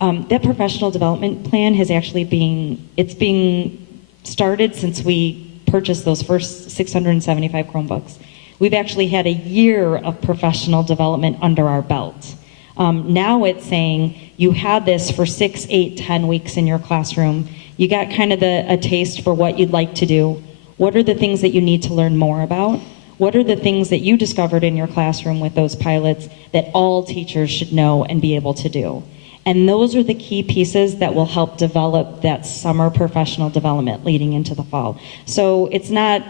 has actually being started since we purchased those first 675 Chromebooks. We've actually had a year of professional development under our belt. Now it's saying you had this for 6, 8, 10 weeks in your classroom. You got kind of a taste for what you'd like to do. What are the things that you need to learn more about? What are the things that you discovered in your classroom with those pilots that all teachers should know and be able to do? And those are the key pieces that will help develop that summer professional development leading into the fall. So it's not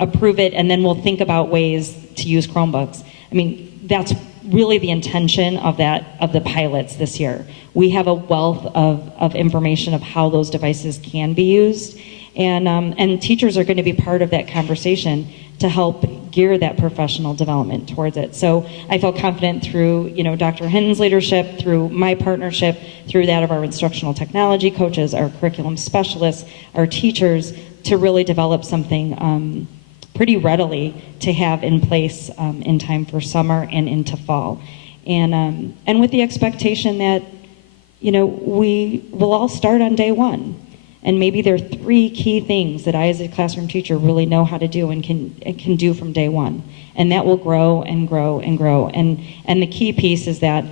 approve it and then we'll think about ways to use Chromebooks. I mean, that's really the intention of the pilots this year. We have a wealth of information of how those devices can be used, and teachers are going to be part of that conversation to help gear that professional development towards it. So I feel confident through Dr. Hinton's leadership, through my partnership, through that of our instructional technology coaches, our curriculum specialists, our teachers, to really develop something pretty readily to have in place in time for summer and into fall. And with the expectation that, we will all start on day one. And maybe there are 3 key things that I as a classroom teacher really know how to do and can do from day one. And that will grow and grow and grow. And the key piece is that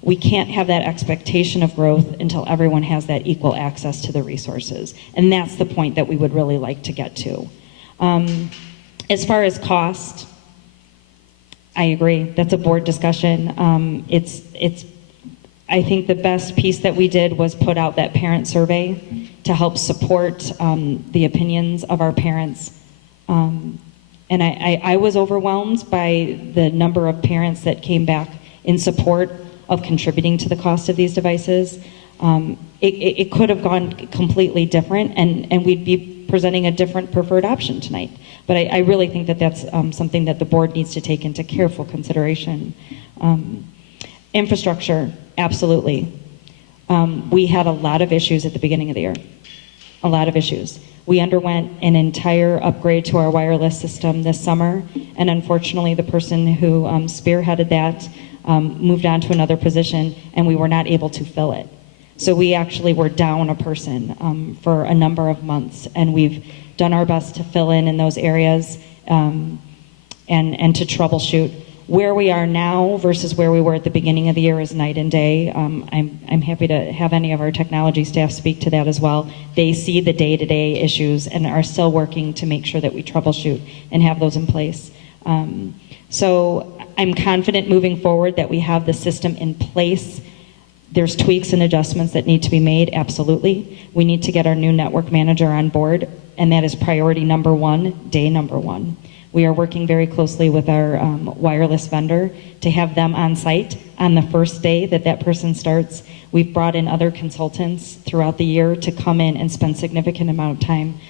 we can't have that expectation of growth until everyone has that equal access to the resources. And that's the point that we would really like to get to. As far as cost, I agree. That's a board discussion. I think the best piece that we did was put out that parent survey to help support the opinions of our parents. And I was overwhelmed by the number of parents that came back in support of contributing to the cost of these devices. It could have gone completely different, and we'd be presenting a different preferred option tonight. But I really think that that's something that the board needs to take into careful consideration. Infrastructure, absolutely. We had a lot of issues at the beginning of the year, a lot of issues. We underwent an entire upgrade to our wireless system this summer, and unfortunately the person who spearheaded that moved on to another position, and we were not able to fill it. So we actually were down a person for a number of months, and we've done our best to fill in those areas and to troubleshoot. Where we are now versus where we were at the beginning of the year is night and day. I'm happy to have any of our technology staff speak to that as well. They see the day-to-day issues and are still working to make sure that we troubleshoot and have those in place. So I'm confident moving forward that we have the system in place. There's tweaks and adjustments that need to be made, absolutely. We need to get our new network manager on board, and that is priority number 1, day number 1. We are working very closely with our wireless vendor to have them on site on the first day that person starts. We've brought in other consultants throughout the year to come in and spend significant amount of time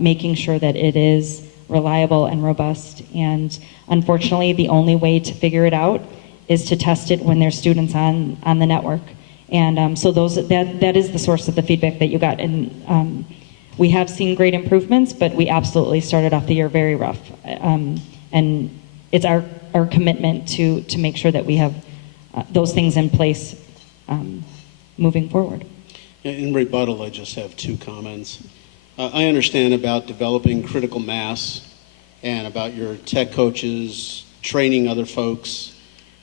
making sure that it is reliable and robust. And unfortunately, the only way to figure it out is to test it when there's students on the network. And so that is the source of the feedback that you got. And we have seen great improvements, but we absolutely started off the year very rough. And it's our commitment to make sure that we have those things in place moving forward. In rebuttal, I just have two comments. I understand about developing critical mass and about your tech coaches training other folks,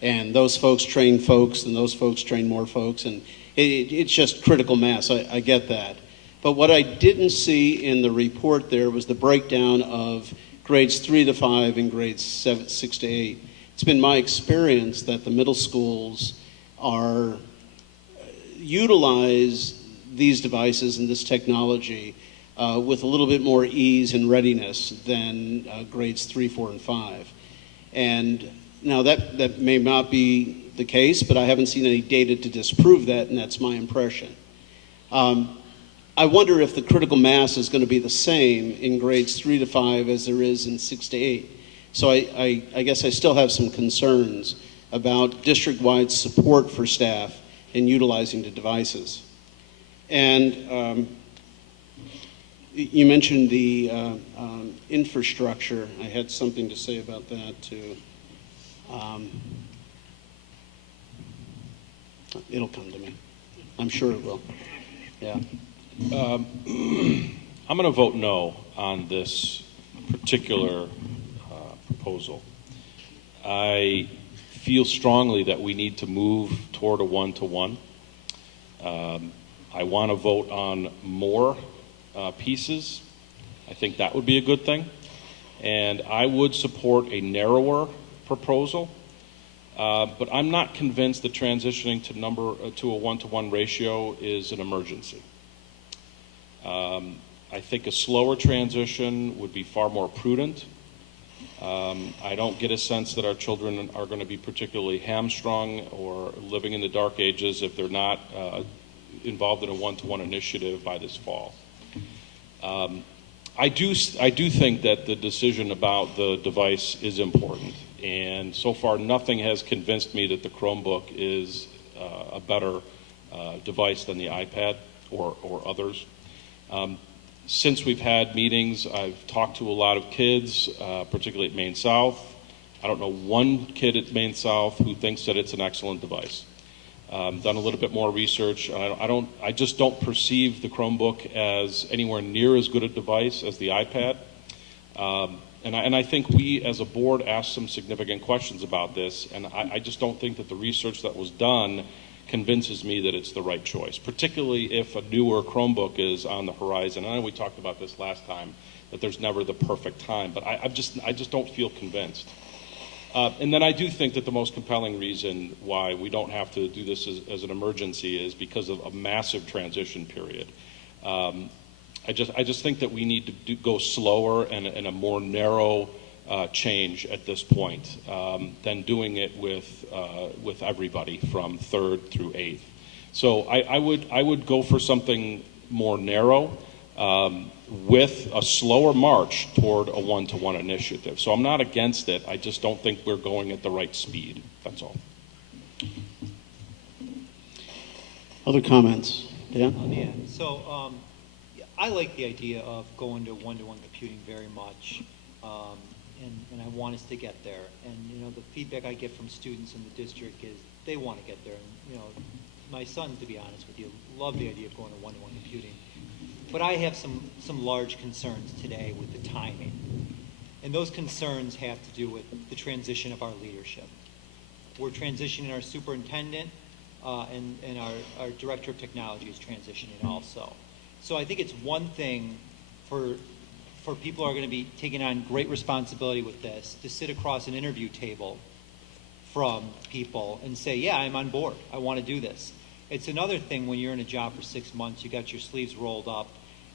and those folks train folks, and those folks train more folks, and it's just critical mass. I get that. But what I didn't see in the report there was the breakdown of grades 3 to 5 and grades 6 to 8. It's been my experience that the middle schools utilize these devices and this technology with a little bit more ease and readiness than grades 3, 4, and 5. And now that may not be the case, but I haven't seen any data to disprove that, and that's my impression. I wonder if the critical mass is going to be the same in grades 3 to 5 as there is in 6 to 8. So I guess I still have some concerns about district-wide support for staff in utilizing the devices. And you mentioned the infrastructure. I had something to say about that too. It'll come to me. I'm sure it will. Yeah. I'm going to vote no on this particular proposal. I feel strongly that we need to move toward a one-to-one. I want to vote on more pieces. I think that would be a good thing. And I would support a narrower proposal. But I'm not convinced that transitioning to a one-to-one ratio is an emergency. I think a slower transition would be far more prudent. I don't get a sense that our children are going to be particularly hamstrung or living in the dark ages if they're not involved in a one-to-one initiative by this fall. I do think that the decision about the device is important, and so far nothing has convinced me that the Chromebook is a better device than the iPad or others. Since we've had meetings, I've talked to a lot of kids, particularly at Maine South. I don't know one kid at Maine South who thinks that it's an excellent device. Done a little bit more research. I just don't perceive the Chromebook as anywhere near as good a device as the iPad. And I think we as a board asked some significant questions about this, and I just don't think that the research that was done convinces me that it's the right choice, particularly if a newer Chromebook is on the horizon. I know we talked about this last time, that there's never the perfect time, but I just don't feel convinced. And then I do think that the most compelling reason why we don't have to do this as an emergency is because of a massive transition period. I just think that we need to go slower and a more narrow change at this point than doing it with everybody from 3rd through 8th. So I would go for something more narrow with a slower march toward a one-to-one initiative. So I'm not against it. I just don't think we're going at the right speed. That's all. Other comments? Dan? Yeah. So I like the idea of going to one-to-one computing very much. And I want us to get there. And, you know, the feedback I get from students in the district is they want to get there. And, you know, my sons, to be honest with you, love the idea of going to one-to-one computing. But I have some large concerns today with the timing. And those concerns have to do with the transition of our leadership. We're transitioning our superintendent, and our director of technology is transitioning also. So I think it's one thing for people who are going to be taking on great responsibility with this to sit across an interview table from people and say, yeah, I'm on board. I want to do this. It's another thing when you're in a job for 6 months, you got your sleeves rolled up,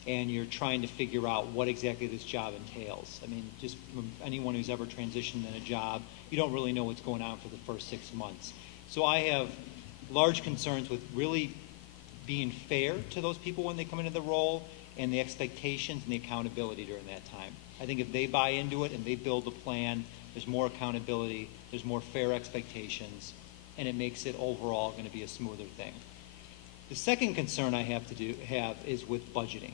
and you're trying to figure out what exactly this job entails. I mean, just from anyone who's ever transitioned in a job, you don't really know what's going on for the first 6 months. So I have large concerns with really being fair to those people when they come into the role, and the expectations and the accountability during that time. I think if they buy into it and they build a plan, there's more accountability, there's more fair expectations, and it makes it overall going to be a smoother thing. The second concern I have is with budgeting.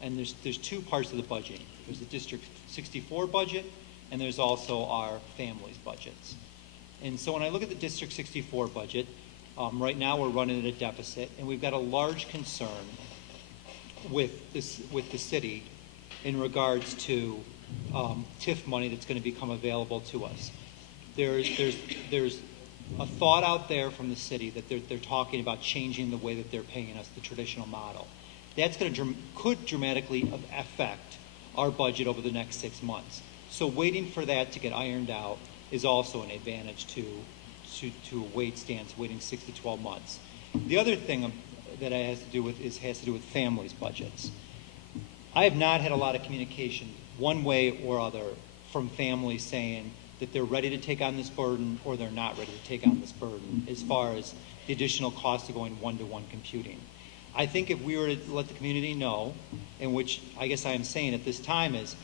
And there's two parts of the budgeting. There's the District 64 budget, and there's also our families' budgets. And so when I look at the District 64 budget, right now we're running at a deficit, and we've got a large concern with the city in regards to TIF money that's going to become available to us. There's a thought out there from the city that they're talking about changing the way that they're paying us, the traditional model. That's could dramatically affect our budget over the next 6 months. So waiting for that to get ironed out is also an advantage to a wait stance, waiting 6 to 12 months. The other thing that has to do with families' budgets. I have not had a lot of communication one way or other from families saying that they're ready to take on this burden or they're not ready to take on this burden as far as the additional cost of going one-to-one computing. I think if we were to let the community know, and which I guess I am saying at this time is,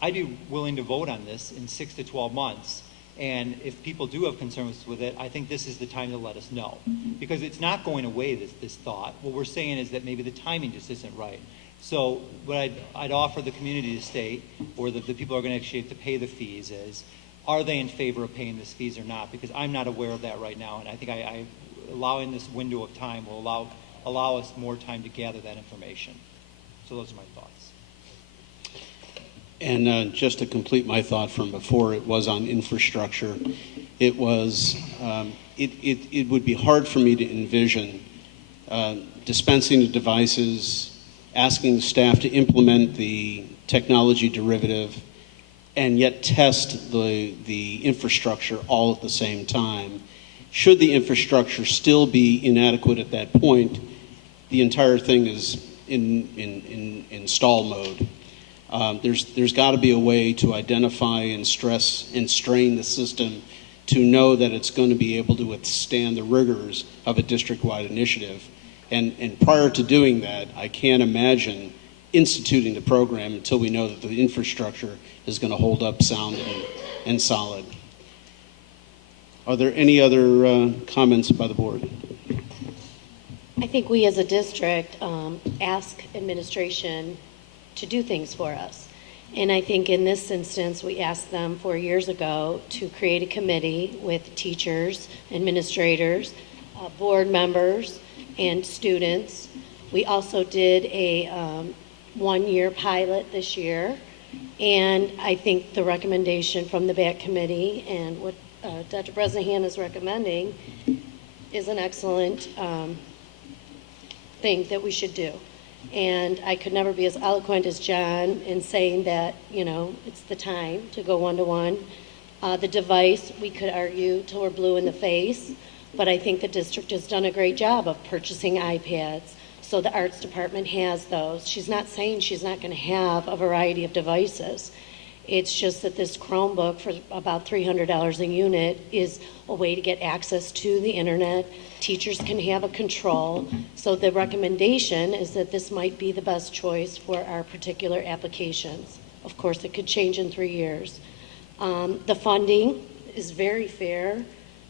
I'd be willing to vote on this in 6 to 12 months. And if people do have concerns with it, I think this is the time to let us know. Because it's not going away, this thought. What we're saying is that maybe the timing just isn't right. So what I'd offer the community to state, or the people who are going to actually have to pay the fees is, are they in favor of paying these fees or not? Because I'm not aware of that right now. And I think allowing this window of time will allow us more time to gather that information. So those are my thoughts. And just to complete my thought from before, it was on infrastructure. It was, it would be hard for me to envision dispensing of devices, asking the staff to implement the technology derivative, and yet test the infrastructure all at the same time. Should the infrastructure still be inadequate at that point, the entire thing is in stall mode. There's got to be a way to identify and stress and strain the system to know that it's going to be able to withstand the rigors of a district-wide initiative. And prior to doing that, I can't imagine instituting the program until we know that the infrastructure is going to hold up sound and solid. Are there any other comments by the board? I think we as a district ask administration to do things for us. And I think in this instance, we asked them 4 years ago to create a committee with teachers, administrators, board members, and students. We also did a one-year pilot this year. And I think the recommendation from the BAC committee and what Dr. Bresnahan is recommending is an excellent thing that we should do. And I could never be as eloquent as John in saying that, it's the time to go one-to-one. The device, we could argue till we're blue in the face, but I think the district has done a great job of purchasing iPads. So the arts department has those. She's not saying she's not going to have a variety of devices. It's just that this Chromebook for about $300 a unit is a way to get access to the internet. Teachers can have a control. So the recommendation is that this might be the best choice for our particular applications. Of course, it could change in 3 years. The funding is very fair.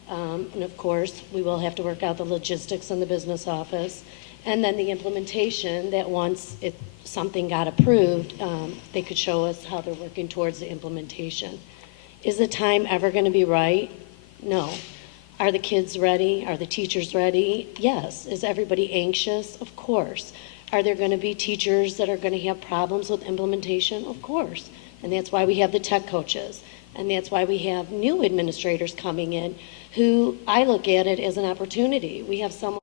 And of course, we will have to work out the logistics in the business office. And then the implementation, that once something got approved, they could show us how they're working towards the implementation. Is the time ever going to be right? No. Are the kids ready? Are the teachers ready? Yes. Is everybody anxious? Of course. Are there going to be teachers that are going to have problems with implementation? Of course. And that's why we have the tech coaches. And that's why we have new administrators coming in who I look at it as an opportunity. We have someone